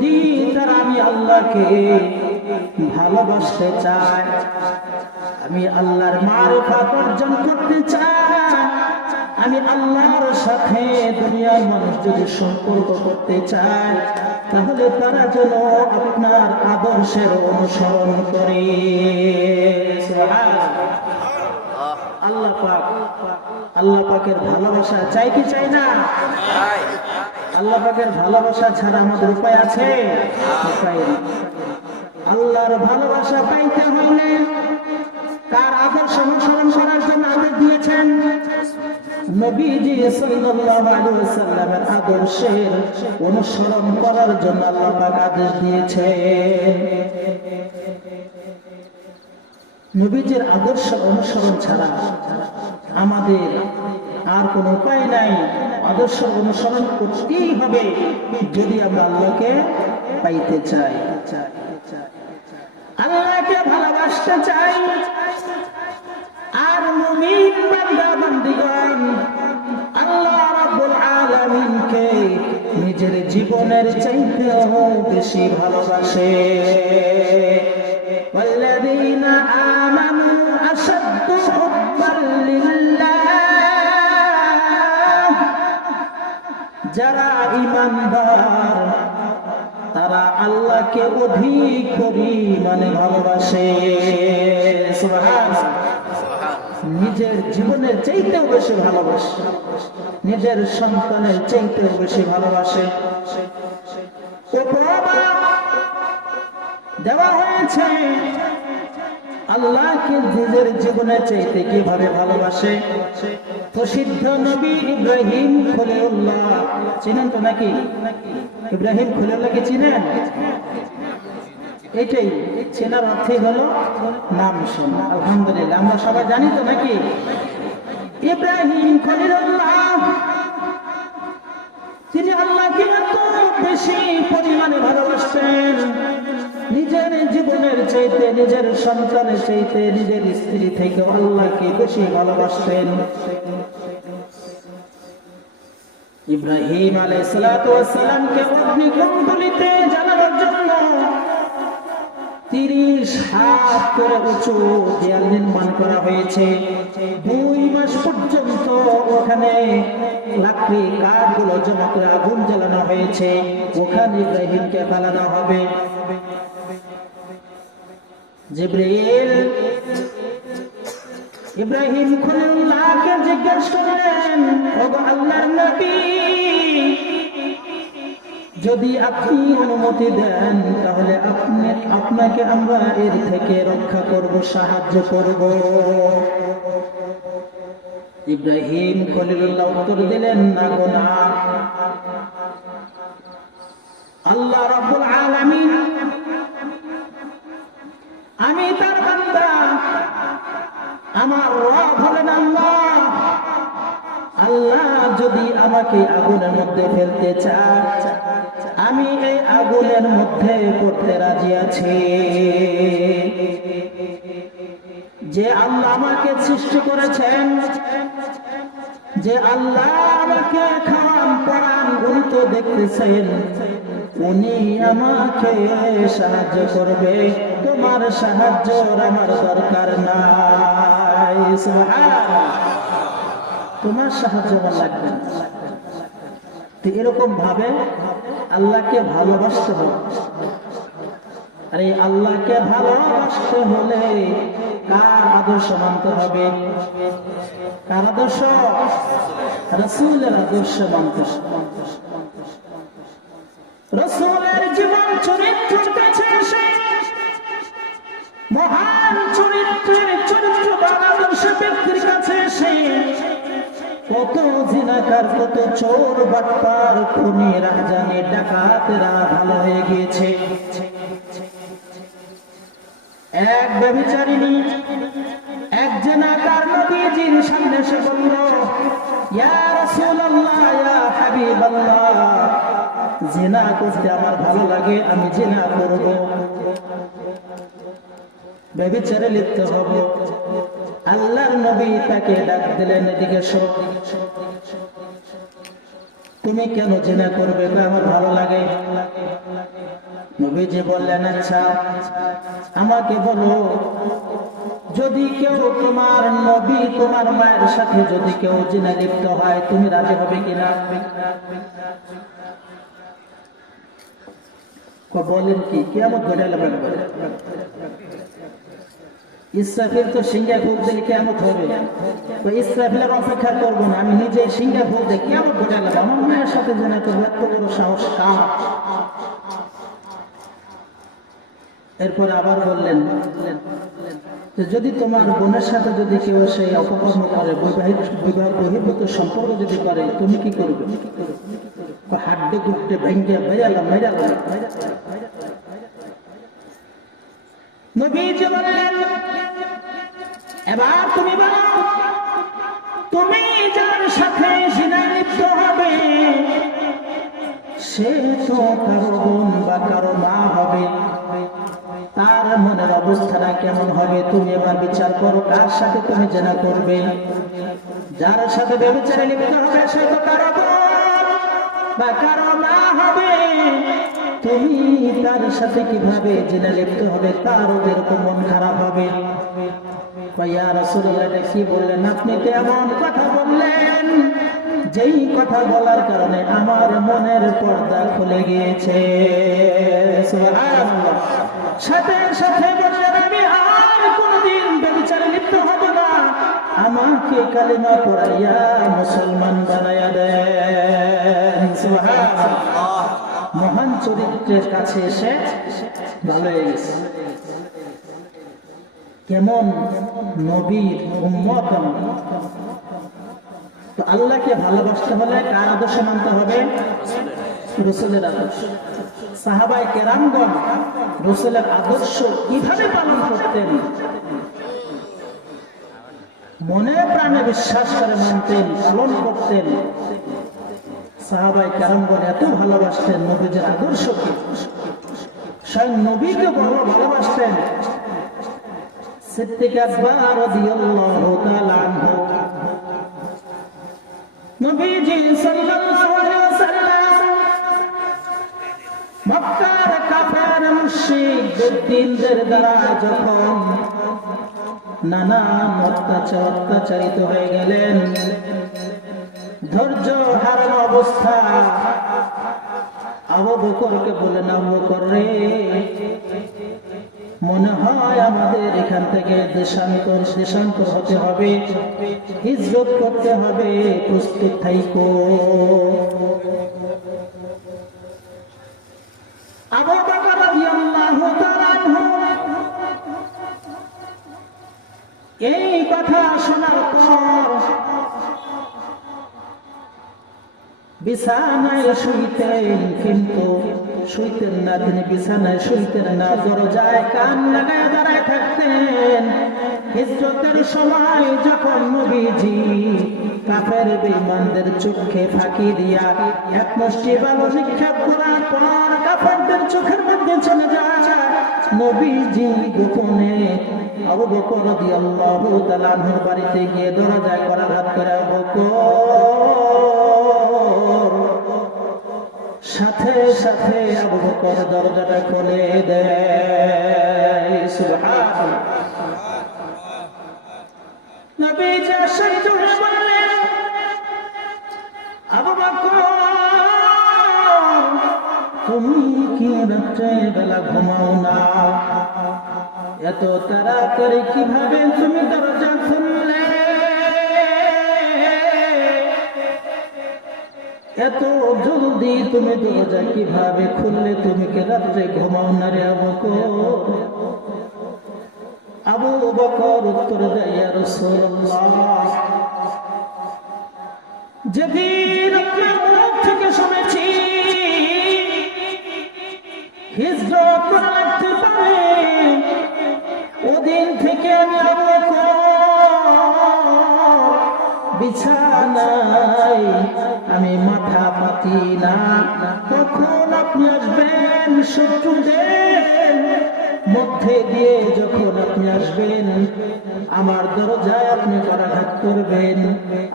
যদি তারা আমি আল্লাহকে ভালোবাসতে চায়, আমি আল্লাহর মারিফাত অর্জন করতে চাই, আমি আল্লাহর সাথে দুনিয়ার মানুষ যদি সম্পর্ক করতে চায়, তাহলে তারা যেন আপনার আদর্শের অনুসরণ করে। আল্লাহ পাকের ভালোবাসা চাই কি চাই না? আল্লাহ পাকের ভালোবাসা ছাড়া আমাদের উপায় আছে? উপায় নেই। আল্লাহর ভালোবাসা পাইতে হলে কার আদর্শ অনুসরণ করার জন্য আদেশ দিয়েছেন? নবীজি সাল্লাল্লাহু আলাইহি ওয়াসাল্লামের আদর্শের অনুসরণ করার জন্য আল্লাহ পাক আদেশ দিয়েছেন। নবীজির আদর্শ অনুসরণ ছাড়া আমাদের আর কোনো উপায় নাই। আদর্শ অনুসরণ করতেই হবে যদি আমরা আল্লাহকে পাইতে চাই, আল্লাহকে ভালোবাসতে চাই। আর মুমিন বান্দা বান্দীগণ আল্লাহ রাব্বুল আলামিনকে নিজের জীবনের চাইতেও বেশি ভালোবাসে। والذين آمنوا أشد حبا لله, যারা ঈমানদার তারা আল্লাহকে অধিক পরিমাণে ভালোবাসে। সুবহানাল্লাহ। নিজের জীবনের চাইতেও বেশি ভালোবাসে, নিজের সন্তানের চাইতেও বেশি ভালোবাসে। দেওয়া হয়েছে আল্লাহকে নিজের জীবনের চাইতে কিভাবে ভালোবাসে। প্রসিদ্ধ নবী ইব্রাহিম খলিলুল্লাহ চিনেন তো নাকি? ইব্রাহিম খলিলুল্লাহকে চিনেন? এটাই চেনার অর্থই হলো নাম শোনা। আলহামদুলিল্লাহ, আমরা সবাই জানি তো নাকি? ইব্রাহিম খলিলুল্লাহ তিনি আল্লাহকে এত বেশি পরিমাণে ভালোবাসতেন, নিজের জীবনের চাইতে, নিজের সন্তানের চাইতে, নিজের স্ত্রী থেকে আল্লাহকে বেশি ভালোবাসতেন। ইব্রাহিম আলাইহিস সালাতু ওয়াস সালামকে অগ্নিকুণ্ডলিতে জ্বালানোর জন্য 30 হাত করে উঁচু দেয়াল নির্মাণ করা হয়েছে। 2 মাস পর্যন্ত ওখানে লাকড়ি কাঠগুলো জমা করে আগুন জ্বালানো হয়েছে, ওখানে ইব্রাহিমকে ফেলানো হবে। জিবরিল ইব্রাহিম খলিলুল্লাহকে জিজ্ঞেস করলেন, ওগো আল্লাহর নবী, যদি আপনি অনুমতি দেন তাহলে আপনাকে আমরা এর থেকে রক্ষা করব, সাহায্য করব। ইব্রাহিম খলিলুল্লাহ উত্তর দিলেন, না গো না, আল্লাহ রাব্বুল আলামিন, আমি তার বান্দা, আমার রব হলেন আল্লাহ। আল্লাহ যদি আমাকে আগুনের মধ্যে ফেলতে চায়, আমি এই আগুনের মধ্যে পড়তে রাজি আছি। যে আল্লাহ আমাকে সৃষ্টি করেছেন, যে আল্লাহ আমাকে খাওয়ান পড়ান, উনি তো দেখতেছেন, উনি আমাকে সাহায্য করবে। তোমার সাহায্যের আমার দরকার নাই। সুবহানাল্লাহ। তোমার সাহায্য আমার লাগবে না। তো এরকম ভাবে আল্লাহকে ভালোবাসতে হবে। আর এই আল্লাহকে ভালোবাসতে হলে কার আদর্শ মানতে হবে? কার আদর্শ? রাসূলের আদর্শ মানতে হবে। রাসূলের জীবন চরিত্রের কাছে এসে মহান চরিত্রবান আদর্শ ব্যক্তির কাছে এসে কত জিনাকার, কত চোর, বাটপার, খুনি, রাজানি, ডাকাতেরা ভালো হয়ে গিয়েছে। এক ব্যভিচারিণী, এক জিনাকার নবীজির সামনে এসে বলল, ইয়া রাসূলুল্লাহ, ইয়া হাবিবাল্লাহ, জিনা করতে আমার ভালো লাগে, আমি জিনা করব, ব্যভিচারে লিপ্ত হব। আল্লাহর নবী তাকে ডাক দিলেন, এদিকে এসো, তুমি কেন জিনা করবে? আমার ভালো লাগে। নবীজি বললেন, আচ্ছা আমাকে বলো, যদি কেউ তোমার নবী তোমার মায়ের সাথে যদি কেউ জিনা লিপ্ত হয়, তুমি রাজি হবে কিনা? বলেন কি কিয়ামত ঘটে গেল? ইসরাফিল তো সিংহে ফুঁক দিলে কিয়ামত হবে। ইসরাফিলের অপেক্ষা করবো না, আমি নিজে সিংহে ফুঁক দিয়ে কিয়ামত ঘটে গেল। আমার মায়ের সাথে জিনা করবো, এত বড় সাহস কার? এরপর আবার বললেন, যদি তোমার বোনের সাথে যদি কেউ সেই অপকর্ম করে, বিবাহ বহির্ভূত সম্পর্ক যদি করে, তুমি কি করবে? হাড্ডে গুড্ডে ভেঙ্গে বেরালাম। নবীজি বললেন, এবার তুমি বলো, তুমি যার সাথে জিনায় লিপ্ত হবে সে তো কারো বোন বা কারো মা হবে, তার মনের অবস্থাটা কেমন হবে? তুমি এবার বিচার করো, কার সাথে তুমি জিনা করবে? যার সাথে ব্যভিচারে লিপ্ত হবে সে তো কারো বোন বা কারো মা হবে, তুমি তার সাথে কিভাবে জিনা লিপ্ত হবে? তারও যেরকম মন খারাপ হবে। ইয়া রাসূলুল্লাহ, কি বললেন আপনি? তেমন কথা বললেন যেই কথা বলার কারণে আমার মনের পর্দা খুলে গিয়েছে। সুবহানাল্লাহ। সাথে সাথে বললেন, আমি আর কোনদিন ব্যভিচারে লিপ্ত হব না, আমাকে কালিমা পড়াইয়া মুসলমান বানাইয়া দেন। সুবহানাল্লাহ। মহান চরিত্রের কাছে এসে ভালো হয়ে গেছে। কেমন নবীর উম্মত। তো আল্লাহকে ভালোবাসতে হলে কার আদর্শ মানতে হবে? রাসূলের আদর্শ। সাহাবায়ে কেরামগণ রাসূলের আদর্শ কিভাবে পালন করতেন? মনে প্রাণে বিশ্বাস করে মানতেন, পালন করতেন। সাহাবায়ে কেরামগণ এত ভালোবাসতেন নবীর আদর্শকে, স্বয়ং নবীকে বড় ভালোবাসতেন। সিদ্দিক আকবর রাদিয়াল্লাহু তাআলা আনহু নবীজি সাল্লাল্লাহু আলাইহি ওয়াসাল্লাম মক্কার কাফের মুশরিকদের দিনদের দ্বারা যখন নানান অত্যাচারিত হয়ে গেলেন, ধৈর্য হারানো অবস্থা, আবু বকরকে বলেন, আবু বকর রে, মনে হয় আমাদের এখান থেকে দেশান্তর হতে হবে, হিজরত করতে হবে, প্রস্তুত থাইকো। আবু বকর রাদিয়াল্লাহু তাআলা আনহু এই কথা শোনার পর বিছানায় শুইতেন, কিন্তু শুইতেন না, তিনি বিছানায় শুইতেন না, দরজায় কান লাগায় দাঁড়ায় থাকতেন। হিজরতের সময় যখন নবীজি কাফের বেঈমানদের চোখে ফাঁকি দিয়া এক মুষ্টি বালু নিক্ষেপ করার পর কাফেরদের চোখের মধ্যে চলে যায়, নবীজি গোপনে আবু বকর রাদিয়াল্লাহু তাআলা আনহুর বাড়িতে গিয়ে দরজায় করাঘাত করে, আবু বকর, সাথে সাথে আবু বকর দরজাটা খুলে দেয়। সুবহানাল্লাহ। নবীজি আশ্চর্য হয়ে বললেন, আবু বকর, তুমি কি রাত্রে বেলা ঘুমাও না? এত তাড়াতাড়ি কিভাবে তুমি দরজা খুললে? এত জলদি তুমি দরজা কিভাবে খুললে? তুমি কি রাত্রে ঘুমাও না রে আবু বকর? আবু বকর উত্তর দেয়, ইয়া রাসূলুল্লাহ, যেদিন আপনার মুখ থেকে শুনেছি হিজরত করা লাগতে পারে, ওদিন থেকে আমি আবু বকর বিছানায় আমি মাথা পাতি না। কখন আপনি আসবেন শত্রুদের মধ্যে দিয়ে, যখন আপনি আসবেন আমার দরজায় আপনি করাঘাত করবেন,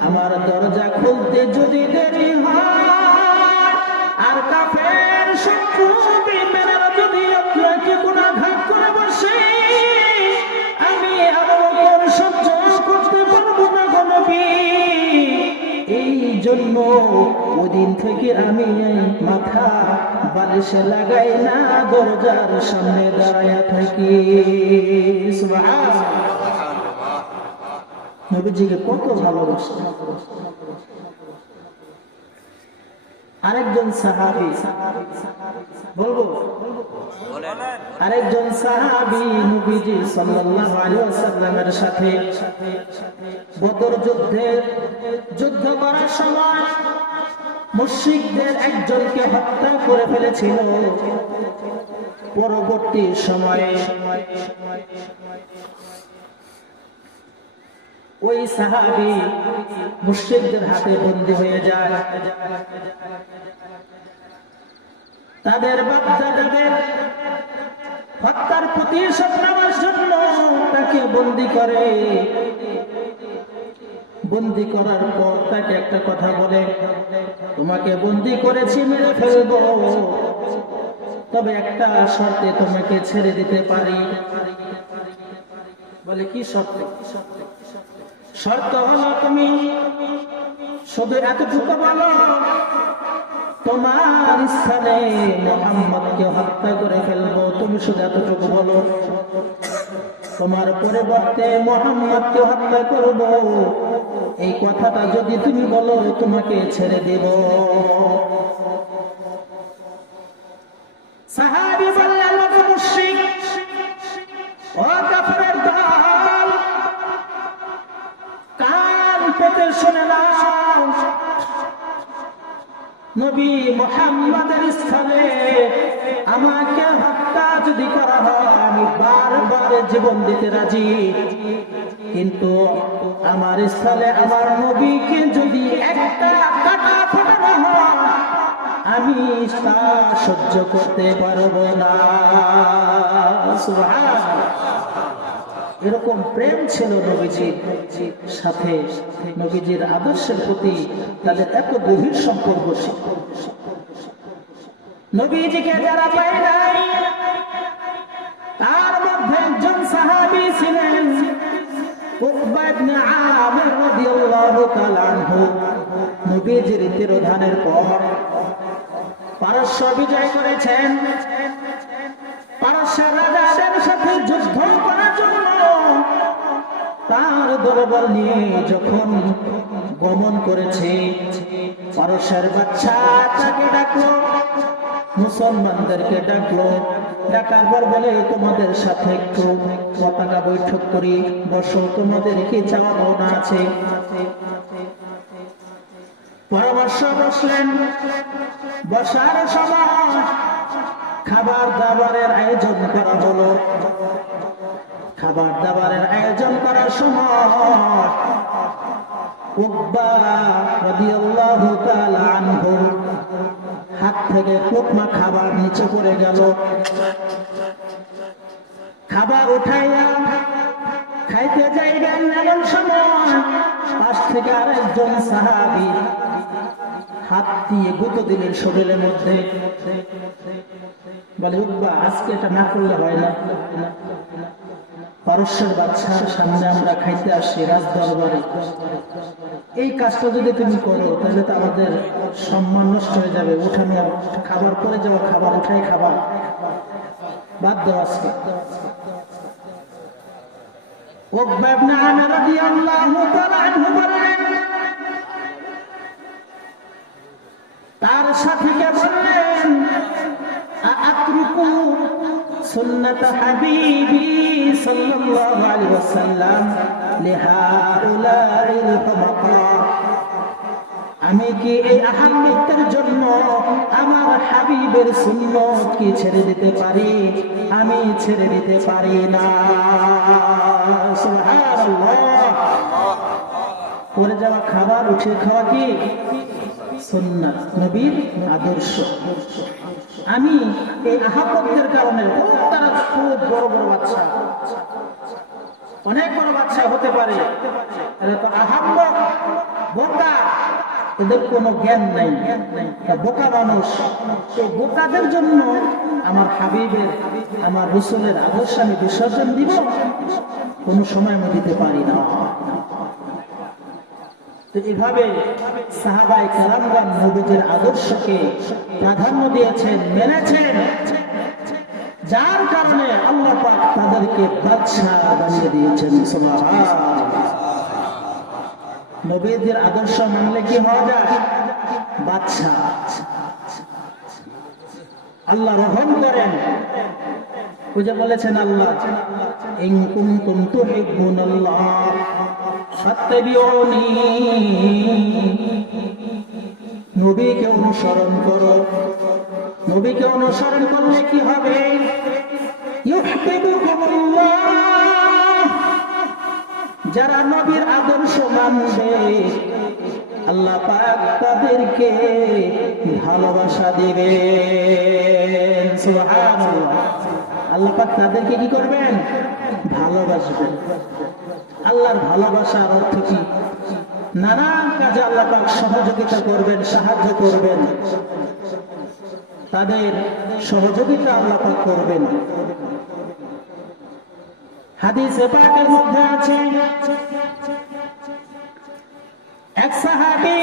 আমার দরজা খুলতে যদি দেরি হয় আর কাফের শত্রু বেঈমানরা যদি জন্য ওই দিন থেকে আমি মাথা বালিশে লাগাই না, দরজার সামনে দাঁড়ায়া থাকি। সুবহানাল্লাহ। নবীজিকে কত ভালোবাসতেন। আরেকজন সাহাবী, বলবো আরেকজন সাহাবী নবীজি সাল্লাল্লাহু আলাইহি ওয়াসাল্লামের সাথে বদর যুদ্ধ করার সময় মুশরিকদের একজনকে হত্যা করে ফেলেছিল। পরবর্তী সময়ে ওই সাহাবী মুশরিকদের হাতে বন্দী হয়ে যায়। তাদের বাপ-দাদাদের হত্যার প্রতিশোধ নেওয়ার জন্য তাকে বন্দী করে। বন্দী করার পর তাকে একটা কথা বলে, তোমাকে বন্দী করেছি, মেরে ফেলবো, তবে একটা শর্তে তোমাকে ছেড়ে দিতে পারি। বলে কি শর্ত? শর্ত হলো তুমি শুধু এতটুকু বলো, তোমার স্থানে মুহাম্মদকে হত্যা করে ফেলবো। তুমি শুধু এতটুকু বলো, তোমার পরিবর্তে মুহাম্মদকে হত্যা করব। এই কথাটা যদি তুমি বলো, তোমাকে ছেড়ে দেব। সাহাবী বললেন, ও মুশরিক, ও কাফেরের দল, কান পেতে শুনে নাও, নবী মুহাম্মদের স্থানে আমাকে হত্যা যদি করা হয়, আমি বারবার জীবন দিতে রাজি, কিন্তু আমার স্থানে আমার নবীকে যদি একটা কাটা ফোটানো হয়, আমি তা সহ্য করতে পারবো না। সুবহানাল্লাহ। এরকম প্রেম ছিল নবীজির সাথে, নবীজির আদর্শের প্রতি তাদের এত গভীর সম্পর্ক ছিল। নবীজিকে যারা পায় নাই, তার মধ্যে একজন সাহাবী ছিলেন উকবা ইবনে আমির রাদিয়াল্লাহু তাআলা আনহু। নবীজির তিরোধানের পর পারস্য বিজয় করেছেন। পারস্যের রাজাদের সাথে যুদ্ধ করার জন্য তার দরবার নিয়ে যখন গমন করেছে, পারস্যের বাদশা তাকে ডাকলো, মুসলমানদেরকে ডাকলো। ডাকার পর বলে, তোমাদের সাথে একটু পতাকা বৈঠক করি, বসো, তোমাদের কি চাওয়া পাওনা আছে? পরামর্শ বসলেন। বসার সময় খাবার দাবারের আয়োজন করা হলো। খাবার দাবারের আয়োজন করার সময় উকবা রাদিয়াল্লাহু তাআলা আনহু হাত থেকে লোকমা খাবার নিচে পড়ে গেল। খাবার উঠাইয়া খাইতে যাইবেন এমন সময় পাশ থেকে আরেকজন সাহাবী হাত দিয়ে গুঁতো দিলেন শরীরের মধ্যে। বলে, উকবা, আজকে এটা না করলে হয় না। পারস্যের বাদশার সামনে আমরা খাইতে আসি রাজ দরবারে, এই কাজটা যদি তুমি করো তাহলে তো আমাদের সম্মান নষ্ট হয়ে যাবে। উঠানো খাবার পরে যাওয়া খাবার উঠাই খাবার, বাদ দাও আজকে। উকবা ইবনে আমির রাদিয়াল্লাহু তাআলা আনহু বললেন, তার সাথীকে বললেন, আতরুকু সুন্নাত হাবিবি সাল্লাল্লাহু আলাইহি ওয়াসাল্লাম লিহাউলাইল হুমাকা। আমি কি এই আহম্মতের জন্য আমার হাবিবের সুন্নাত কি ছেড়ে দিতে পারি? আমি ছেড়ে দিতে পারি না। সুবহানাল্লাহ। পরে যাওয়া খাবার উঠে খাওয়া কি সুন্নাত, নবীর আদর্শ। আমি এই আহম্মতের কারণে, তারা খুব বড় বড় বাচ্চা, অনেক বড় বাচ্চা হতে পারে, এরা তো আহম্মক, বোকা, এদের কোনো জ্ঞান নাই, বোকা মানুষ। এই বোকাদের জন্য আমার হাবিবের, আমার রাসূলের আদর্শ আমি বিসর্জন দিব, কোনো সময় আমি দিতে পারি না। তো এভাবে সাহাবায়ে কেরামগণ নবীজির আদর্শকে প্রাধান্য দিয়েছেন, মেনেছেন, যার কারণে আল্লাহ পাক তাদেরকে বাদশা বানিয়ে দিয়েছেন। সুবহানাল্লাহ। নবীজির আদর্শ মানলে কি হওয়া যায়? বাদশা। আল্লাহ রহম করেন। ওই যে বলেছেন আল্লাহ, ইন কুনতুম তুহিব্বুনাল্লাহ ফাত্তাবিউনি, নবীকে অনুসরণ করো। নবীকে অনুসরণ করলে কি হবে? ইউহিব্বুকুমুল্লাহ, যারা নবীর আদর্শ মানবে আল্লাহ পাক তাদেরকে ভালোবাসা দিবেন। সুবহানাল্লাহ। আল্লাহ পাক তাদেরকে কি করবেন? ভালোবাসবেন। আল্লাহর ভালোবাসার অর্থ কি? নানান কাজে আল্লাহ পাক সহযোগিতা করবেন, সাহায্য করবেন, তাদের সহযোগিতা আল্লাহ পাক করবেন। হাদিসে পাকের মধ্যে আছে, এক সাহাবী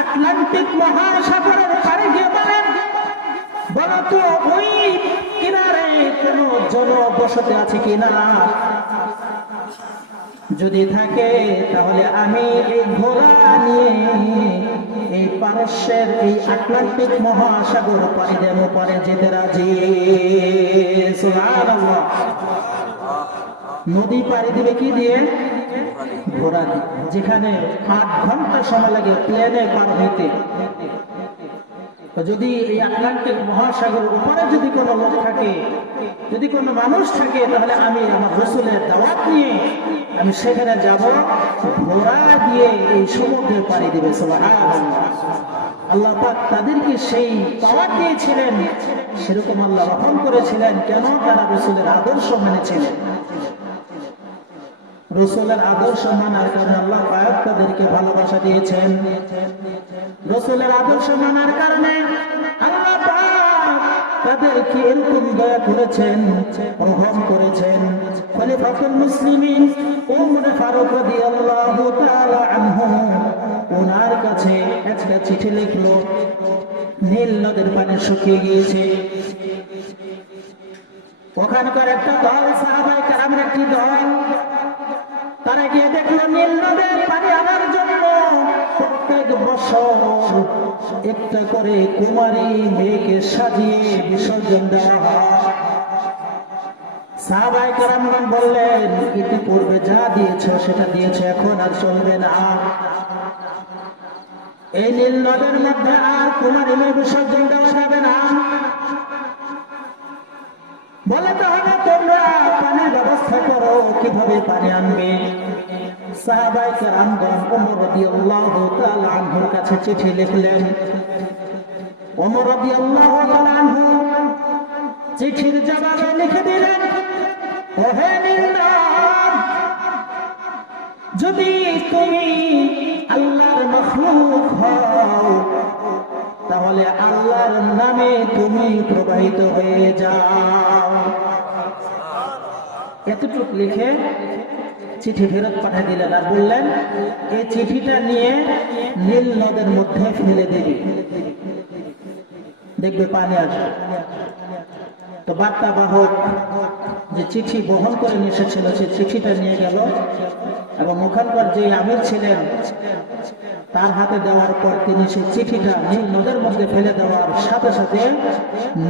আটলান্টিক মহাসাগরের পাড়ে গিয়ে বলেন, বলো তো ওই কিনারে কোন জনবসতি আছে কিনা? যদি থাকে তাহলে আমি এই ঘোড়া নিয়ে এই পারস্যের এই আটলান্টিক মহাসাগর পাড়ি দেব, পরে যেতে রাজি। সুবহানাল্লাহ। নদী পাড়ি দিবে কি দিয়ে? ঘোড়া দিয়ে। যেখানে 8 ঘন্টা সময় লাগে প্লেনে পার হইতে, যদি এই আটলান্টিক মহাসাগরের উপরে যদি কোনো লোক থাকে, যদি কোনো মানুষ থাকে, তাহলে আমি আমার রাসূলের দাওয়াত নিয়ে আমি সেখানে যাব, ঘোড়া দিয়ে এই সমুদ্রের পাড়ি দিবে। সুবহানাল্লাহ। আল্লাহ পাক তাদেরকে সেই দাওয়াত দিয়েছিলেন, সেরকম আল্লাহ রহম করেছিলেন। কেন? তারা রাসূলের আদর্শ মেনেছিলেন। রাসূলের আদর্শ মানার কারণে আল্লাহ পাক তাদেরকে ভালোবাসা দিয়েছেন। রাসূলের আদর্শ মানার কারণে আল্লাহ পাক তাদেরকে এরকম দয়া করেছেন, রহম করেছেন। খলিফাতুল মুসলিমিন ওমর ফারুক রাদিয়াল্লাহু তাআলা আনহু ওনার কাছে একটা চিঠি লিখলো। নীল নদের পানি শুকিয়ে গিয়েছে। ওখানকার একটা দল, সাহাবায়ে কেরামের একটি দল, তারা গিয়ে দেখলো নীল নদের পানি আনার জন্য প্রত্যেক বছর একটা করে কুমারী মেয়েকে সাজিয়ে বিসর্জন দেওয়া হয়। সাহাবায়ে কেরামগণ বললেন, ইতিপূর্বে যা দিয়েছো সেটা দিয়েছো, এখন আর চলবে না। এই নীল নদের মধ্যে আর কুমারী মেয়ে বিসর্জন দেওয়া যাবে না। বলতে হবে তোমরা পানির ব্যবস্থা করো, কিভাবে পানি আনবে। সাহাবায়ে কেরামগণ ওমর রাদিয়াল্লাহু তাআলা আনহুর কাছে চিঠি লিখলেন। ওমর রাদিয়াল্লাহু তাআলা আনহু চিঠির জবাবে লিখে দিলেন, ওহে নীল নদ, যদি তুমি আল্লাহর মাখলুক হও তাহলে আল্লাহর নামে তুমি প্রবাহিত হয়ে যাও। এতটুকু লিখে চিঠি ফেরত পাঠিয়ে দিলেন আর বললেন, এই চিঠিটা নিয়ে নীল নদের মধ্যে ফেলে দেবে, দেখবে পানি আসবে। তো বার্তা বাহক যে চিঠি বহন করে নিয়ে এসেছিল, সে চিঠিটা নিয়ে গেল এবং ওখানকার যে আমির ছিলেন তার হাতে দেওয়ার পর তিনি সেই চিঠিটা নীল নদের মধ্যে ফেলে দেওয়ার সাথে সাথে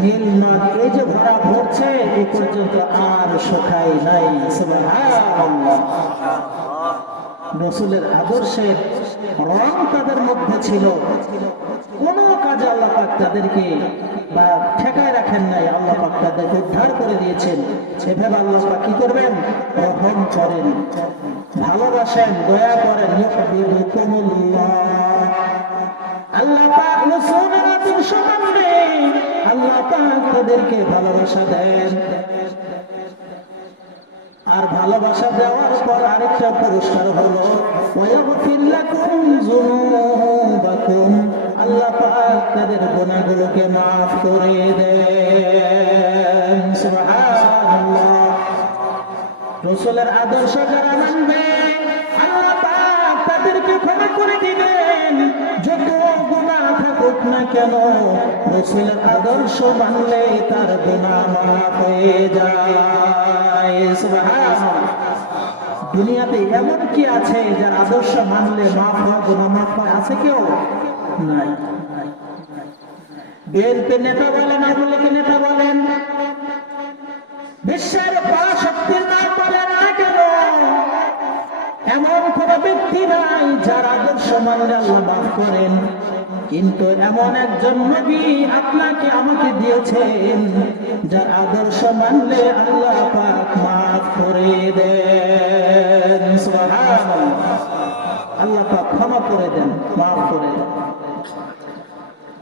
নীল নদ এই যে ভরা ভরছে, এই পর্যন্ত আর শুকায় নাই। সুবহানাল্লাহ। রাসূলের আদর্শের রং তাদের মধ্যে ছিল। কোনো কাজে আল্লাহ পাক তাদেরকে বা ঠেকায় রাখেন নাই, আল্লাহ পাক তাদেরকে উদ্ধার করে দিয়েছেন। এভাবে আল্লাহ পাক কি করবেন? রহম করেন, ভালোবাসেন, দয়া করেন। ইউহিব্বুকুমুল্লাহ। আল্লাহ পাক রাসূলের আদর্শ মানলে আল্লাহ পাক তাদেরকে ভালোবাসা দেন। আর ভালোবাসা দেওয়ার পর আরেকটা পুরস্কার হলো ওয়াগফির লাকুম যুনুবাকুম, আল্লাহ পাক তাদের গুনাহগুলোকে maaf করে দেন। সুবহানাল্লাহ। রাসূলের আদর্শ যারা মানবে আল্লাহ পাক তাদের করে দিবেন। যত গুনাহ থাকুক না কেন, রাসূলের আদর্শ মানলে তার গুনাহ মাফ হয়ে যায়। সুবহানাল্লাহ। দুনিয়াতে এমন কি আছে যার আদর্শ মানলে মাফ হয়, গুনাহ মাফ হয়? আছে কেউ? নাই। বিএনপি নেতা বলেন, আওয়ামী লীগের নেতা বলেন, বিশ্বের পরাশক্তির নাম বলে না কেন, এমন কোন ব্যক্তি নাই যার আদর্শ মানলে আল্লাহ মাফ করেন। কিন্তু এমন একজন নবী আপনাকে আমাকে দিয়েছেন যার আদর্শ মানলে আল্লাহ পাক মাফ করে দেন। সুবহানাল্লাহ। আল্লাহ পাক ক্ষমা করে দেন, মাফ করে দেন।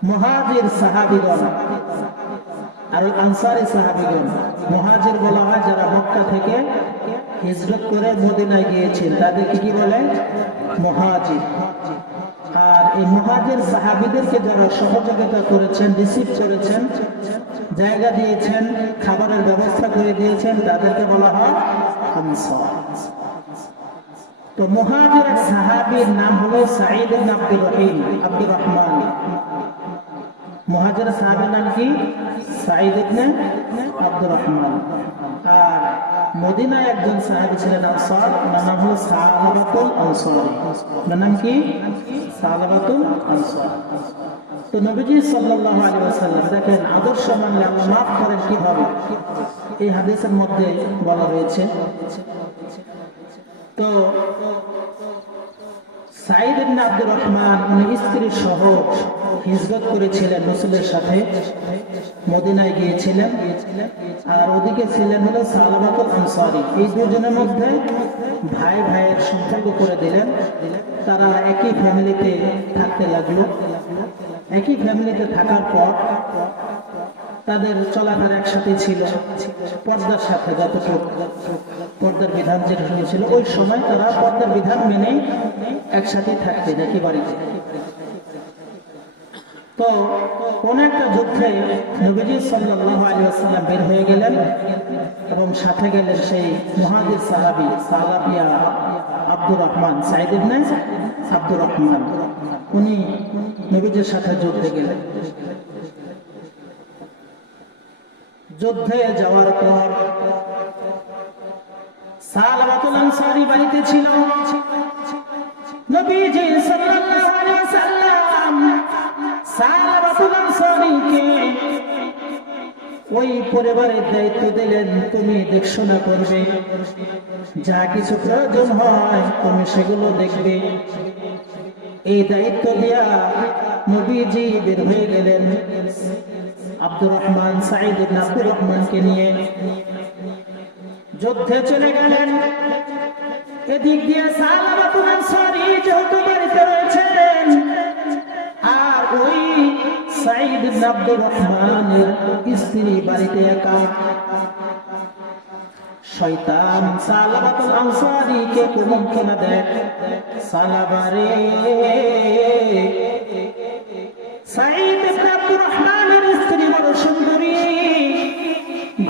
মুহাজির সাহাবীগণ আর আনসারী সাহাবীগণ, মুহাজির বলা হয় যারা মক্কা থেকে হিজরত করে মদিনায় গিয়েছেন, তাদেরকে কি বলে? মুহাজির। আর এই মুহাজির সাহাবীদেরকে যারা সহযোগিতা করেছেন, রিসিভ করেছেন, জায়গা দিয়েছেন, খাবারের ব্যবস্থা করে দিয়েছেন, তাদেরকে বলা হয় আনসার। তো মুহাজির সাহাবীর নাম হলো সাঈদ ইবনে আব্দুর রহমান। মুহাজির সাহাবীর নাম কি? সাঈদ ইবনে আব্দুর রহমান। আর মদিনায় একজন সাহাবী ছিলেন আনসার, ওনার নাম হলো সালাবাতুল আনসারী। ওনার নাম কি? সালাবাতুল আনসার। তো নবীজি সাল্লাল্লাহু আলাইহি ওয়াসাল্লাম দেখেন আদর্শ মানলে আল্লাহ মাফ করেন কিভাবে, এই হাদিসের মধ্যে বলা রয়েছে। তো সাঈদ ইবনে আব্দুর রহমান উনি স্ত্রী সহ হিজরত করেছিলেন রাসূলের সাথে, মদিনায় গিয়েছিলেন। আর ওদিকে ছিলেন হলো সালাবাতুল আনসারী। এই দুজনের মধ্যে ভাই ভাইয়ের সম্পর্ক করে দিলেন। তারা একই ফ্যামিলিতে থাকতে লাগলো। একই ফ্যামিলিতে থাকার পর তাদের চলাফেরা একসাথে ছিল, পর্দার সাথে, যতটুকু পর্দার বিধান যেটা ছিল ওই সময় তারা পর্দার বিধান মেনে একসাথে থাকতে একই বাড়িতে। তো কোন একটা যুদ্ধে নবীজি সাল্লাল্লাহু আলাইহি ওয়াসাল্লাম বের হয়ে গেলেন এবং সাথে গেলেন সেই মুহাজির সাহাবী সালাবিয়া আব্দুর রহমান, সাঈদ ইবনে আব্দুর রহমান। উনি নবীজির সাথে যুদ্ধে গেলেন। যুদ্ধে যাওয়ার পর সালাবাতুল আনসারী বাড়িতে ছিল। নবীজি সাল্লাল্লাহু আলাইহি ওয়াসাল্লাম সালাবাতুল আনসারীকে ওই পরিবারের দায়িত্ব দিলেন, তুমি দেখশোনা করবে, যা কিছু প্রয়োজন হয় তুমি সেগুলো দেখবে। এই দায়িত্ব দিয়া নবীজি বের হয়ে গেলেন আব্দুর রহমান, সাঈদ ইবনে আব্দুর রহমানকে নিয়ে যুদ্ধে চলে গেলেন। এদিক দিয়ে সালাবাতুল আনসারী যেহেতু বাড়িতে রয়েছেন, আর ওই সাঈদ ইবনে আব্দুর রহমানের স্ত্রী বাড়িতে একা। শয়তান সালাবাতুল আনসারীকে কুমন্ত্রণা দেয়, সালাবারে সাঈদ ইবনে আব্দুর রহমানের স্ত্রী বড় সুন্দরী,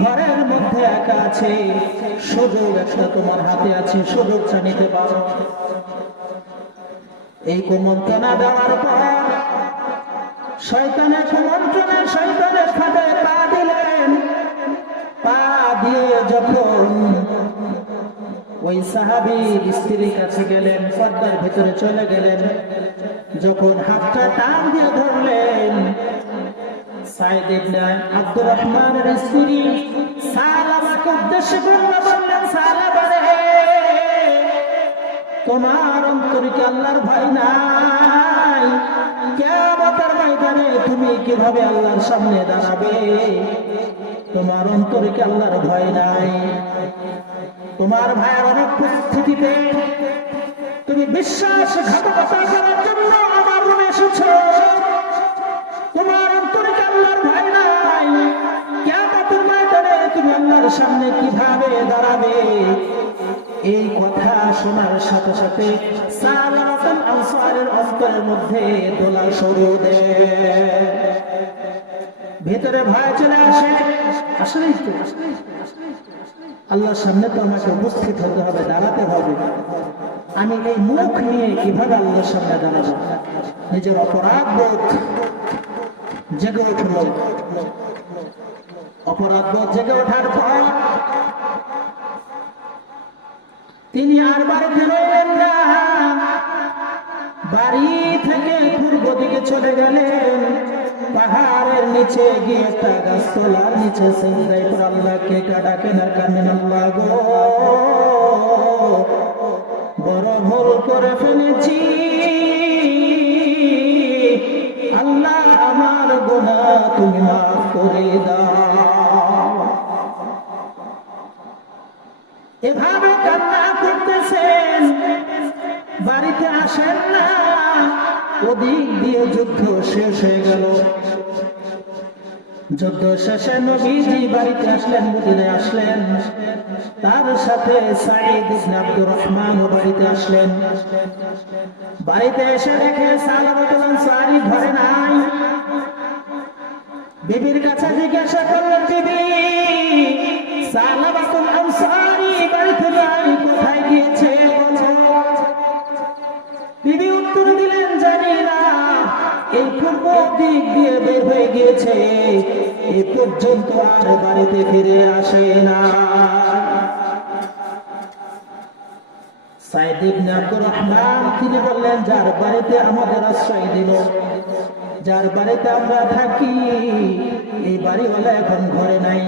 ঘরের মধ্যে একা আছে, সুযোগ একটা তোমার হাতে আছে, সুযোগটা নিতে পারো। এই কুমন্ত্রণা দেওয়ার পর শয়তানের কুমন্ত্রণা, শয়তানের ফাঁদে পা দিলেন। পা দিয়ে যখন ওই সাহাবীর স্ত্রীর কাছে গেলেন, পর্দার ভিতরে চলে গেলেন, যখন হাতটা টান দিয়ে ধরলেন, সাঈদ ইবনে আব্দুর রহমানের স্ত্রী সালামাকে উদ্দেশ্যে বললেন, সালামা রে, তোমার অন্তরে কি আল্লাহর ভয় নাই? কিয়ামতের ময়দানে তুমি কিভাবে আল্লাহর সামনে দাঁড়াবে? তোমার অন্তরে কি আল্লাহর ভয় নাই? তোমার ভাইয়ের অনুপস্থিতিতে তুমি বিশ্বাসঘাতকতা করার জন্য আমার রুমে এসেছো। তোমার অন্তরে কি আল্লাহর ভয় নাই? কিয়ামতের ময়দানে তুমি আল্লাহর সামনে কিভাবে দাঁড়াবে? এই কথা শোনার সাথে সাথে সালাবাতুল আনসারীর অন্তরের মধ্যে দোলা শুরু দেয়। ভেতরে ভয় চলে আসে, আসলেই তো আল্লাহর সামনে তো আমাকে উপস্থিত হতে হবে, দাঁড়াতে হবে। আমি এই মুখ নিয়ে কিভাবে আল্লাহর সামনে দাঁড়াবো? নিজের অপরাধ বোধ জেগে উঠল। অপরাধ বোধ জেগে ওঠার পর তিনি আর বাড়িতে রইলেন না, বাড়ি থেকে পূর্ব দিকে চলে গেলেন। পাহাড়ের নিচে গিয়ে একটা গাছতলার নিচে সিজদায় পড়ে আল্লাহকে ডাকেন আর কাঁদেন, আল্লাহ গো, বড় ভুল করে ফেলেছি, আল্লাহ আমার গুনাহ তুমি মাফ করে দাও। এভাবে কান্না করতেছেন, বাড়িতে আসেন না। ওদিক দিয়ে যুদ্ধ শেষ হয়ে গেল। যুদ্ধ শেষে নবীজি বাড়িতে আসলেন, মদিনায় আসলেন। তার সাথে সাঈদ ইবনে আব্দুর রহমান বাড়িতে আসলেন। বাড়িতে এসে দেখে সালাবাতুল আনসারী ঘরে নাই। বিবির কাছে জিজ্ঞাসা করলেন, বিবি, সালাবাতুল আনসারী বাড়িতে নাই, কোথায় গিয়েছে বলো। বিবি উত্তর দিলেন, জানি না, এই পূর্ব দিক দিয়ে বের হয়ে গিয়েছে, এ পর্যন্ত আর বাড়িতে ফিরে আসে না। সাঈদ ইবনে আব্দুর রহমান তিনি বললেন, যার বাড়িতে আমাদের আশ্রয় দিল, যার বাড়িতে আমরা থাকি, এই বাড়িওয়ালা এখন ঘরে নাই।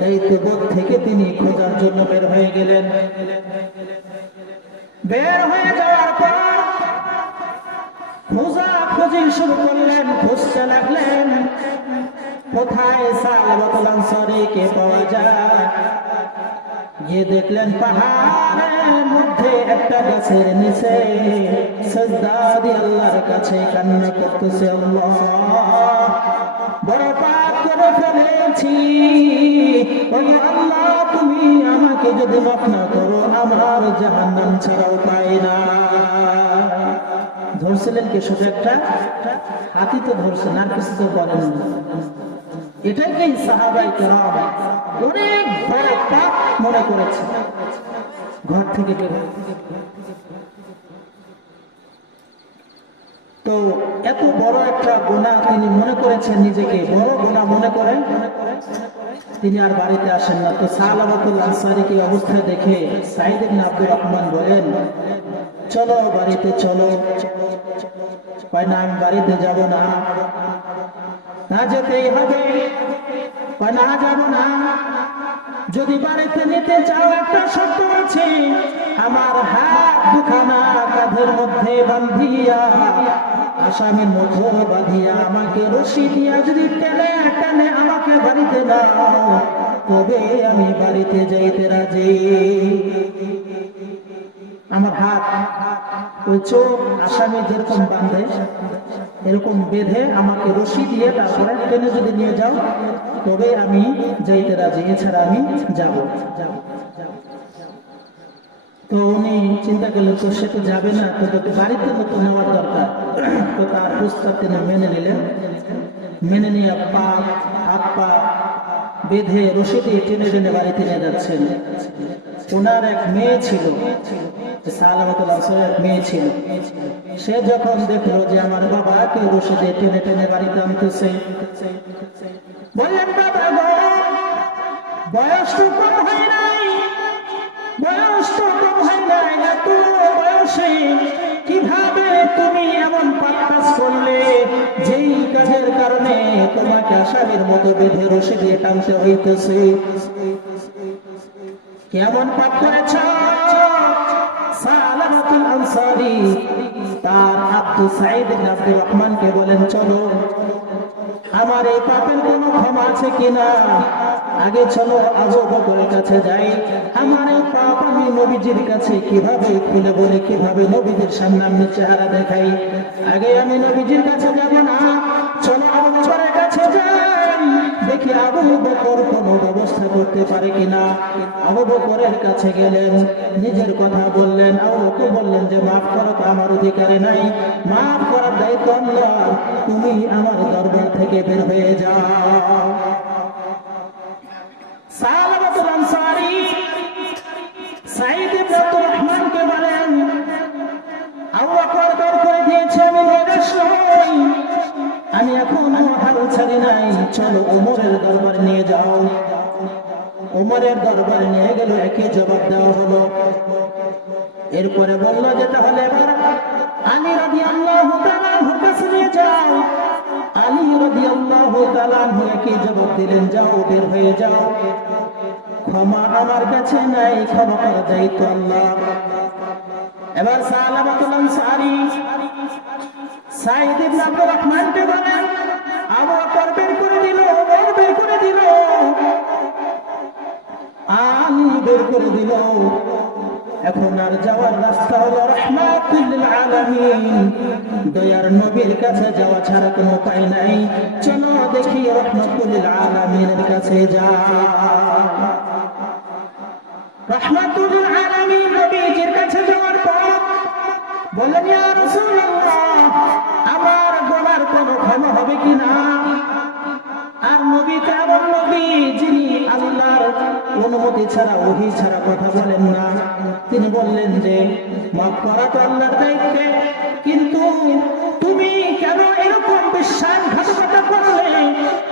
দায়িত্ববোধ থেকে তিনি খোঁজার জন্য বের হয়ে গেলেন। বের হয়ে যাওয়ার পর খোঁজাখুঁজি শুরু করলেন, খুঁজতে লাগলেন কোথায় সালাবাতুল আনসারীকে পাওয়া যায়। গিয়ে দেখলেন পাহাড়ের মধ্যে একটা গাছের নিচে সিজদা দিয়ে আল্লাহর কাছে কান্না করতেছে, আল্লাহ, বড় পাপ করে ফেলেছি, ওগো আল্লাহ, তুমি আমাকে যদি মাফ না করো, আমার জাহান্নাম ছাড়া উপায় না। ধরছিলেন কি? শুধু একটা হাতি তো ধরছেন, আর কিছু তো করেন না। এটাকেই সাহাবায়ে কেরাম অনেক বড় পাপ মনে করেছে। ঘর থেকে বের তো এত বড় একটা গুনাহ তিনি মনে করেছেন, নিজেকে বড় গুনাহ মনে করেন, তিনি আর বাড়িতে আসেন না। তো সালাবাতুল আনসারীকে অবস্থায় দেখে সাঈদ ইবনে আব্দুর রহমান বলেন, চলো বাড়িতে চলো। কয় না, আমি বাড়িতে যাব না। না যেতেই হবে। কয় না, যাব না। যদি বাড়িতে নিতে চাও, একটা শর্ত আছে, আমার হাত দুখানা কাঁধের মধ্যে বাঁধিয়া, আসামির মধ্যে বাঁধিয়া, আমাকে রশি দিয়া যদি টেনে টেনে আমাকে বাড়িতে দাও, তবে আমি বাড়িতে যাইতে রাজি। আমার হাত ওই চোখ আসামি যেরকম বাঁধে এরকম বেঁধে আমাকে রশি দিয়ে তারপরে টেনে যদি নিয়ে যাও, তবে আমি যাইতে রাজি, এছাড়া আমি যাব। তো উনি চিন্তা করলেন, তো সে তো যাবে না, তো তোকে বাড়িতে মতো নেওয়ার দরকার। তো তার প্রস্তাব তিনি মেনে নিলেন। মেনে নিয়ে হাত পা বেঁধে রশি দিয়ে টেনে টেনে বাড়িতে নিয়ে যাচ্ছেন। ওনার এক মেয়ে ছিল, সালাবাতুল আনসারীর এক মেয়ে ছিল। সে যখন দেখলো যে আমার বাবাকে রশি দিয়ে টেনে টেনে বাড়িতে আনতেছে, বললেন, বাবা গো, বয়স তো কম হয় নাই, বয়স তো কম হয় নাই, এত বয়সে কিভাবে তুমি এমন পাপ কাজ করলে, যেই কাজের কারণে তোমাকে আসামির মতো বেঁধে রশি দিয়ে টানতে হইতেছে? কেমন পাপ করেছ? সালাবাতুল আনসারী তার আব্দু সাঈদ ইবনে আব্দুর রহমানকে বলেন, চলো, আমার এই পাপের কোনো ক্ষমা আছে কিনা? আগে চলো আবু বকরের কাছে যাই, আমার এই পাপ আমি নবীজির কাছে কিভাবে খুলে বলে, কিভাবে নবীজির সামনে আমি চেহারা দেখাই। আগে আমি নবীজির কাছে যাব না, চলো আবু বকরের কাছে যাই, দেখি আবু বকর কোনো ব্যবস্থা করতে পারে কিনা। আবু বকরের কাছে গেলেন, নিজের কথা বললেন। আবু বকর বললেন যে মাফ করা তো আমার অধিকারে নাই, মাফ করার দায়িত্ব আল্লাহ, তুমি আমার দরবার থেকে বের হয়ে যাও। সালামাতুল আনসারী সাঈদ ইবনে আব্দুর রহমানকে বলেন, আবু বকর দর করে দিয়েছে, আমি নিরাশ নই, আমি এখনো হাল ছাড়ি নাই, চলো ওমরের দরবার নিয়ে যাও। ওমরের দরবারে নিয়ে গেল, একই জবাব দেওয়া হলো। এরপরে বলল যে তাহলে এবার আলী রাদিয়াল্লাহু তাআলা আনহুর কাছে নিয়ে যাও। আলী রাদিয়াল্লাহু তাআলা আনহু একই জবাব দিলেন, যাও, বের হয়ে যাও, ক্ষমা আমার কাছে নাই, ক্ষমা করার দায়িত্ব আল্লাহ। এবার সালামাতুল আনসারী সাঈদ ইবনে আব্দুর রহমানকে বলেন, আবু বকর বের করে দিল, ওমর বের করে দিল, আলী বের করে দিল, এখন আর যাওয়ার রাস্তা হলো রাহমাতুল লিল আলামিন, দয়ার নবীর কাছে যাওয়া ছাড়া কোনো উপায় নাই। চলো দেখি রাহমাতুল লিল আলামিনের কাছে যাই। রাহমাতুল লিল আলামিন নবীজির কাছে যাওয়ার পর বললেন, ইয়া রাসূলুল্লাহ, আমার গোনার কোনো ক্ষমা হবে কিনা? আর নবী তো এমন নবী যিনি আল্লাহর অনুমতি ছাড়া, ওহী ছাড়া কথা বলেন না। তিনি বললেন যে মাফ করা তো আল্লাহর দায়িত্ব, কিন্তু তুমি কেন এরকম বিশ্বাসঘাতকতা করলে?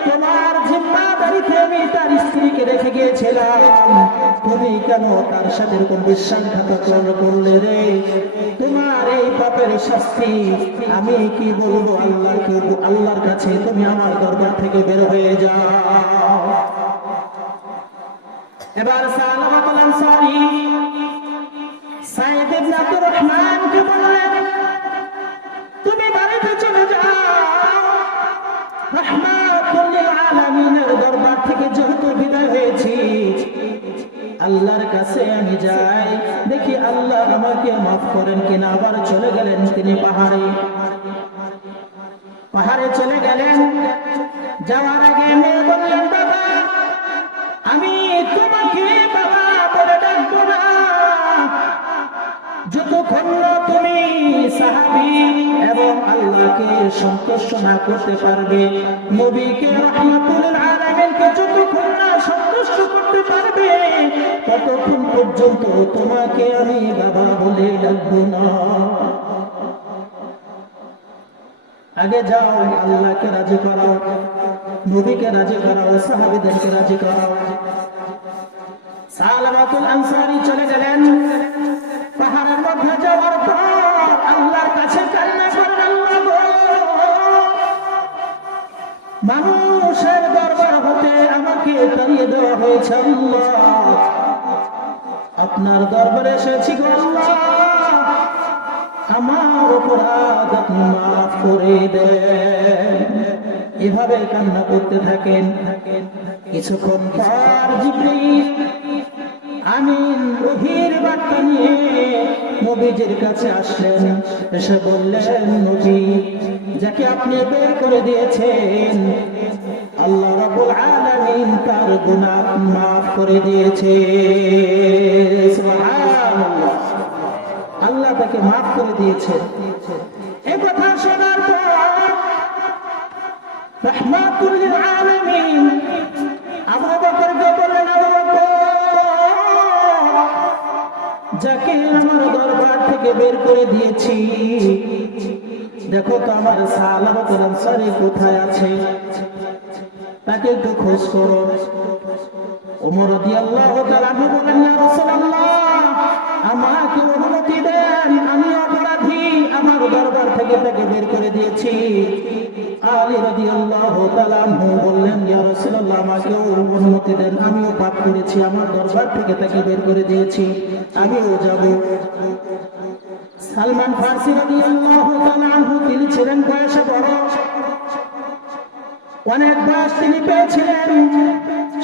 তোমার জিম্মাদারিতে আমি তার স্ত্রীকে রেখে গিয়েছিলাম, তুমি কেন তার সাথে এরকম বিশ্বাসঘাতকতা করলে রে? তোমার এই পাপের শাস্তি আমি কি বলবো আল্লাহকে? আল্লাহর কাছে তুমি আমার দরবার থেকে বের হয়ে যাও। এবার সালামাতুল আনসারী সাঈদ ইবনে আব্দুর রহমানকে বললেন, তুমি বাড়িতে চলে যাও, রাহমাতুল লিল আলামিনের দরবার থেকে যেহেতু বিদায় হয়েছি, আল্লাহর কাছে আমি যাই, দেখি আল্লাহ আমাকে মাফ করেন কিনা। আবার চলে গেলেন তিনি পাহাড়ে চলে গেলেন। যাওয়ার আগে মেয়ে বললেন, বাবা, আমি তোমাকে বাবা বলে ডাকবো না, যতক্ষণ না তুমি সাহাবী এবং আল্লাহকে সন্তুষ্ট না করতে পারবে, নবীকে রাহমাতুল লিল আলামিনকে যতক্ষণ না সন্তুষ্ট করতে পারবে, ততক্ষণ পর্যন্ত তোমাকে আমি বাবা বলে ডাকবো না। আগে যাও, আল্লাহকে রাজি করাও, নবীকে রাজি করাও, সাহাবীদেরকে রাজি করাও। সালামাতুল আনসারী চলে গেলেন। পাহাড়ের মধ্যে যাওয়ার পর আল্লাহর কাছে কান্না করেন, আল্লাহ গো, মানুষের দরবার হতে আমাকে তাড়িয়ে দেওয়া হয়েছে, আল্লাহ আপনার দরবারে এসেছি গো আল্লাহ, আমার অপরাধ আপনি মাফ করে দেন। এভাবে কান্না করতে থাকেন। কিছুক্ষণ পর জিবরীল আমিন ওহীর বার্তা নিয়ে নবীজির কাছে আসলেন। এসে বললেন, নবী, যাকে আপনি বের করে দিয়েছেন, আল্লাহ রাব্বুল আলামিন তার গুনাহ মাফ করে দিয়েছে। সুবহানাল্লাহ, আল্লাহ তাকে মাফ করে দিয়েছে। এই কথা শোনার পর রাহমাতুল লিল আলামিন আবু বকরকে বললেন, আবু বকর, যাকে আমার দরবার থেকে বের করে দিয়েছি, দেখো তো আমার সালামাতুল আনসারী কোথায় আছে, তাকে একটু খোঁজ করো। ওমর রাদিয়াল্লাহু তাআলা আনহু বলেন, ইয়া রাসূলুল্লাহ, আমাকে অনুমতি দেন, আমি অপরাধী, আমার দরবার থেকে তাকে বের করে দিয়েছি। আলী রাদিয়াল্লাহু তাআলা আনহু বললেন, ইয়া রাসূলুল্লাহ, আমাকে অনুমতি দেন, আমিও পাপ করেছি, আমার দরবার থেকে তাকে বের করে দিয়েছি, আমিও যাব। সালমান ফারসি রাদিয়াল্লাহু তাআলা আনহু, তিনি ছিলেন বয়সে বড়, অনেক বয়স তিনি পেয়েছিলেন,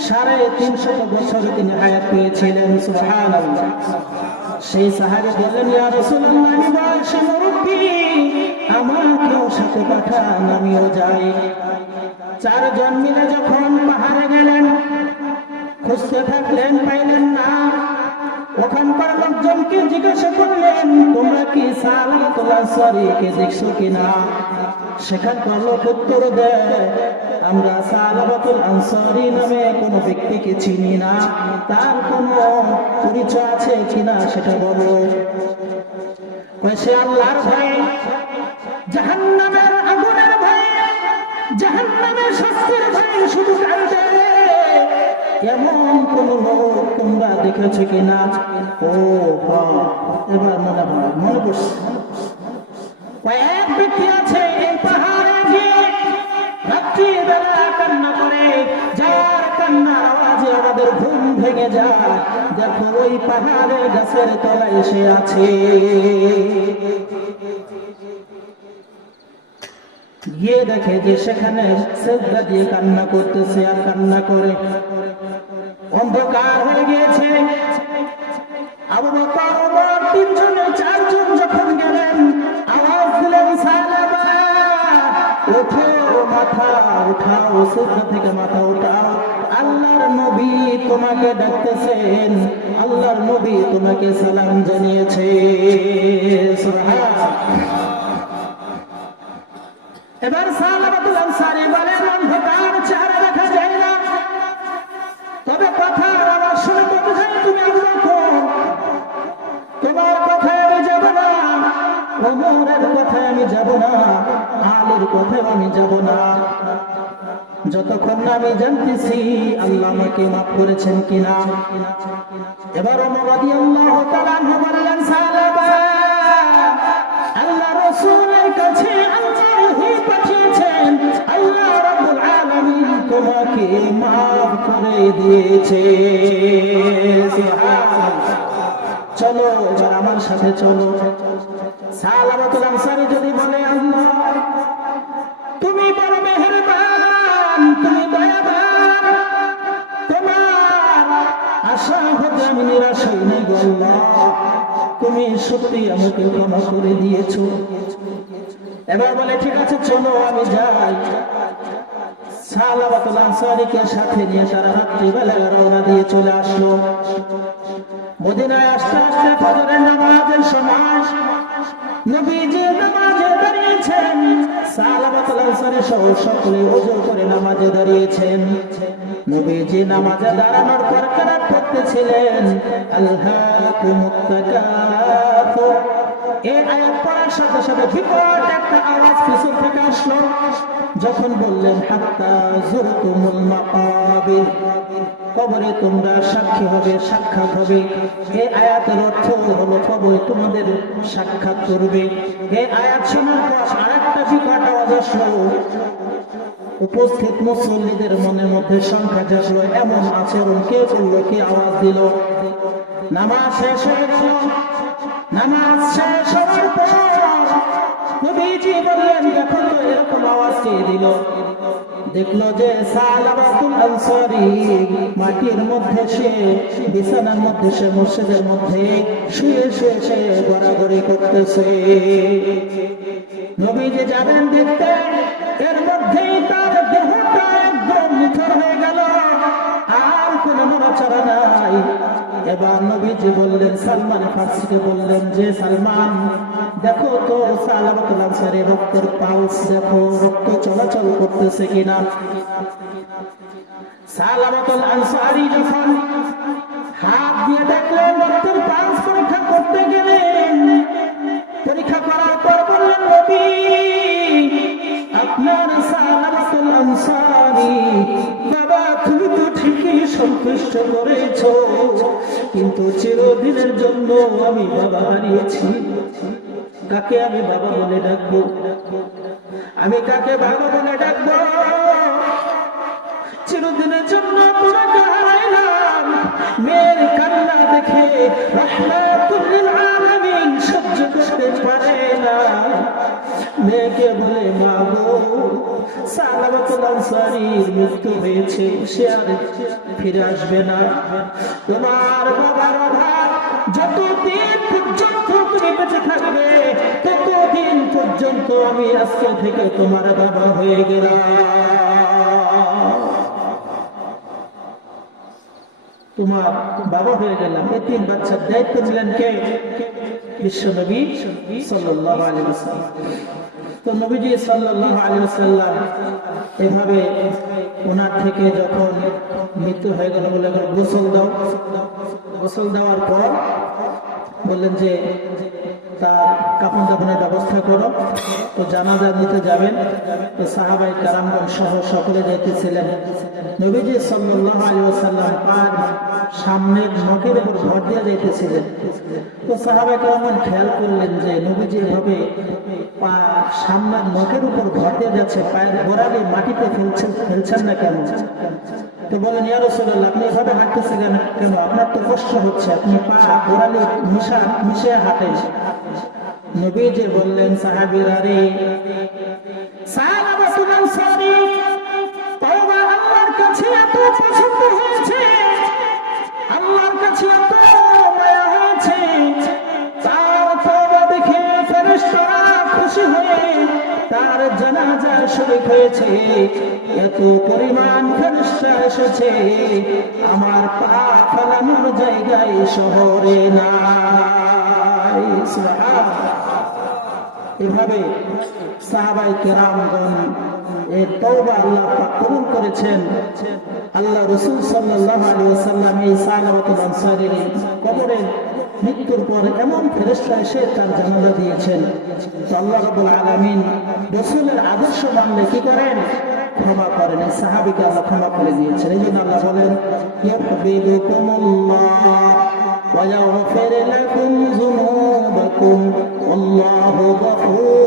350 বছর তিনি হায়াত পেয়েছিলেন। সুবহানাল্লাহ। সেই সাহাবী বললেন, ইয়া রাসূলুল্লাহ, আমি বয়সে মুরব্বি, আমাকেও সাথে পাঠান, আমিও যাই। চারজন মিলে যখন পাহাড়ে গেলেন, খুঁজতে থাকলেন, পাইলেন না। ওখানকার লোকজনকে জিজ্ঞাসা করলেন, তোমরা কি সালাবাতুল আনসারীকে দেখছো কিনা? সেখানকার লোক উত্তর দেয়, আমরা সালাবাতুল আনসারী নামে কোন ব্যক্তিকে চিনি না, তার কোন পরিচয় আছে কিনা সেটা বলো। সে আল্লাহর ভয়ে, জাহান্নামের আগুনের ভয়ে, জাহান্নামের শাস্তির ভয়ে শুধু কাঁদে। এমন কোন লোক তোমরা দেখেছো কিনা? ও হ্যাঁ, এবার মনে পড়ছে। কয়েক ব্যক্তি আছে এই পাহাড়ে গিয়ে রাত্রিবেলা কান্না করে, যার কান্নার আওয়াজে আমাদের ঘুম ভেঙে যায়। দেখো ওই পাহাড়ের গাছের তলায় এসে আছে। গিয়ে দেখে যে সেখানে সেজদা দিয়ে কান্না করতেছে আর কান্না করে। অন্ধকার হয়ে গিয়েছে। আবু বকর ওমর তিনজনে চারজন যখন গেলেন, আওয়াজ দিলেন, সালাবা ওঠো, মাথা উঠাও, সেজদা থেকে মাথা উঠাও, আল্লাহর নবী তোমাকে ডাকতেছেন, আল্লাহর নবী তোমাকে সালাম জানিয়েছে। সুবহানাল্লাহ। এবার সালাবাতুল আনসারী বলেন, অন্ধকার চেহারা দেখা যায় না, তবে কথা আমার শুনে বলতে চাই, তুমি আবু বকর, তোমার কথায় আমি যাব না, ওমরের কথায় আমি যাব না, আলীর কথায় আমি যাব না, যতক্ষণ না আমি জানতেছি আল্লাহ আমাকে মাফ করেছেন কিনা। এবার ওমর রাদিয়াল্লাহু তাআলা আনহু বললেন, সালাবা আল্লাহ রাসূলের কাছে আল্লাহ ওহী পাঠিয়েছেন, আল্লাহ রাব্বুল আলামিন তোমাকে মাফ করে দিয়েছে। সুবহানাল্লাহ। চলো এবার আমার সাথে চলো। সালাবাতুল আনসারী যদি বলে, আল্লাহ তুমি বড় মেহেরবান, তুমি দয়াবান, তোমার আশা হতে আমি নিরাশ হই নাই গো আল্লাহ, তুমি সত্যি আমাকে ক্ষমা করে দিয়েছো। এবার বলে, ঠিক আছে চলো আমি যাই। সালাবাতুল আনসারীকে সাথে নিয়ে তারা রাত্রিবেলা রওনা দিয়ে চলে আসলো। মদিনায় আসতে আসতে ফজরের নামাজের সময় নবীজি নামাজে দাঁড়িয়েছেন। সালাবাতুল আনসারী সহ সকলে ওযু করে নামাজে দাঁড়িয়েছেন। নবীজি নামাজে দাঁড়ানোর পর কিরাত করতেছিলেন, আলহাকুমুত তাকাসুর। এই আয়াত পড়ার সাথে সাথে বিকট একটা আওয়াজ পিছন থেকে আসলো। যখন বললেন, হাত্তা যুরতুমুল মাকাবির, কবরে তোমরা সাক্ষী হবে, সাক্ষাৎ হবে। এই আয়াতের অর্থ হলো কবরে তোমাদের সাক্ষাৎ করবে। এই আয়াত শোনার পর আরেকটা বিকট আওয়াজ আসলো। উপস্থিত মুসল্লিদের মনের মধ্যে সংখ্যা জাগলো, এমন আচরণ কে করলো, কে আওয়াজ দিল? নামাজ শেষ হয়ে গেল। নামাজ শেষ হওয়ার পর নবীজি বললেন, দেখো তো এরকম আওয়াজ কে দিল? দেখলো যে সালাবাতুল আনসারী মাটির মধ্যে, সে বিছানার মধ্যে, সে মসজিদের মধ্যে শুয়ে শুয়ে সে গড়াগড়ি করতেছে। নবীজি যাবেন দেখতে, এর মধ্যেই তার দেহটা একদম নিথর হয়ে গেল, আর কোনো নড়াচড়া নাই। এবার নবীজি বললেন, সালমান ফারসিকে বললেন যে, সালমান দেখো তো সালাবাতুল আনসারী রক্তের পালস দেখো, রক্ত চলাচল করতেছে কিনা। সালাবাতুল আনসারী যখন হাত দিয়ে দেখলেন, রক্তের পালস পরীক্ষা করতে গেলেন। পরীক্ষা করার পর বললেন, নবী আপনার সালাবাতুল আনসারী, বাবা তুমি তো ঠিকই সন্তুষ্ট করেছো, কিন্তু চিরদিনের জন্য আমি বাবা হারিয়েছি। কাকে আমি বাবা বলে ডাকবো? আমি কাকে বাবা বলে ডাকবো? চিরদিনের জন্য তোমাকে হারাইলাম। মেয়ের কান্না দেখে রাহমাতুল লিল আলামিন সহ্য করতে পারে না। মেয়েকে বলে, মা গো সালাবাতুল আনসারীর মৃত্যু হয়েছে, সে আর ফিরে আসবে না। তোমার বাবার অভাব যতদিন পর্যন্ত তুমি বেঁচে থাকবে, ততদিন পর্যন্ত আমি আজকে থেকে তোমার বাবা হয়ে গেলাম। তোমার বাবা হয়ে গেলাম। এতিম বাচ্চার দায়িত্ব নিলেন কে? বিশ্বনবী সাল্লাল্লাহু আলাইহি ওয়াসাল্লাম। তো নবীজি সাল্লাল্লাহু আলাইহি ওয়াসাল্লাম এভাবে ওনার থেকে যখন মৃত্যু হয়ে গেল, বলে গোসল দাও। গোসল দেওয়ার পর বললেন যে তার কাফন দাফনের ব্যবস্থা করো। তো জানাজা নিতে যাবেন, তো সাহাবায়ে কেরামগণ সহ সকলে যাইতেছিলেন। নবীজি সাল্লাল্লাহু আলাইহি ওয়াসাল্লাম পার সামনের নখের উপর ভর দিয়ে যাইতেছিলেন। তো সাহাবায়ে কেরামগণ খেয়াল করলেন যে নবীজি এভাবে পা সামনের নখের উপর ভর দিয়ে যাচ্ছে, পায়ের গোড়ালি মাটিতে ফেলছেন না কেন? তো বলেন, ইয়া রাসূলুল্লাহ, আপনি এভাবে হাঁটতেছেন কেন? আপনার তো কষ্ট হচ্ছে, আপনি পা গোড়ালি মিশে হাঁটেন। নবীজি বললেন, সাহাবীরা রে, সাহাবাতুল আনসারী তওবা আল্লাহর কাছে এত পছন্দ হয়েছে, আল্লাহর কাছে এত মায়া হয়েছে, তার তওবা দেখে ফেরেশতারা খুশি হয়ে তার জানাজায় শরীক হয়েছে। এত পরিমাণ ফেরেশতা এসেছে, আমার পা ফেলানোর জায়গায় শহরে নাই। সুবহানাল্লাহ। এভাবে সাহাবায়ে কেরামগণ এর তওবা আল্লাহ পাক কবুল করেছেন। আল্লাহ রাসূল সাল্লাল্লাহু আলাইহি ওয়াসাল্লাম এই সাহাবাতুল আনসারীর কবরের মৃত্যুর পর এমন ফেরেশতা এসে তার জানাজা দিয়েছেন। তো আল্লাহ রাব্বুল আলামিন রাসূলের আদর্শ মানলে কি করেন? ক্ষমা করেন। এই সাহাবীকে আল্লাহ ক্ষমা করে দিয়েছেন। এই জন্য আল্লাহ বলেন, ইয়াহবিবুকুমুল্লাহ ওয়া ইয়াগফির লাকুম যুনুবাকুম আল্লাহু গফুর।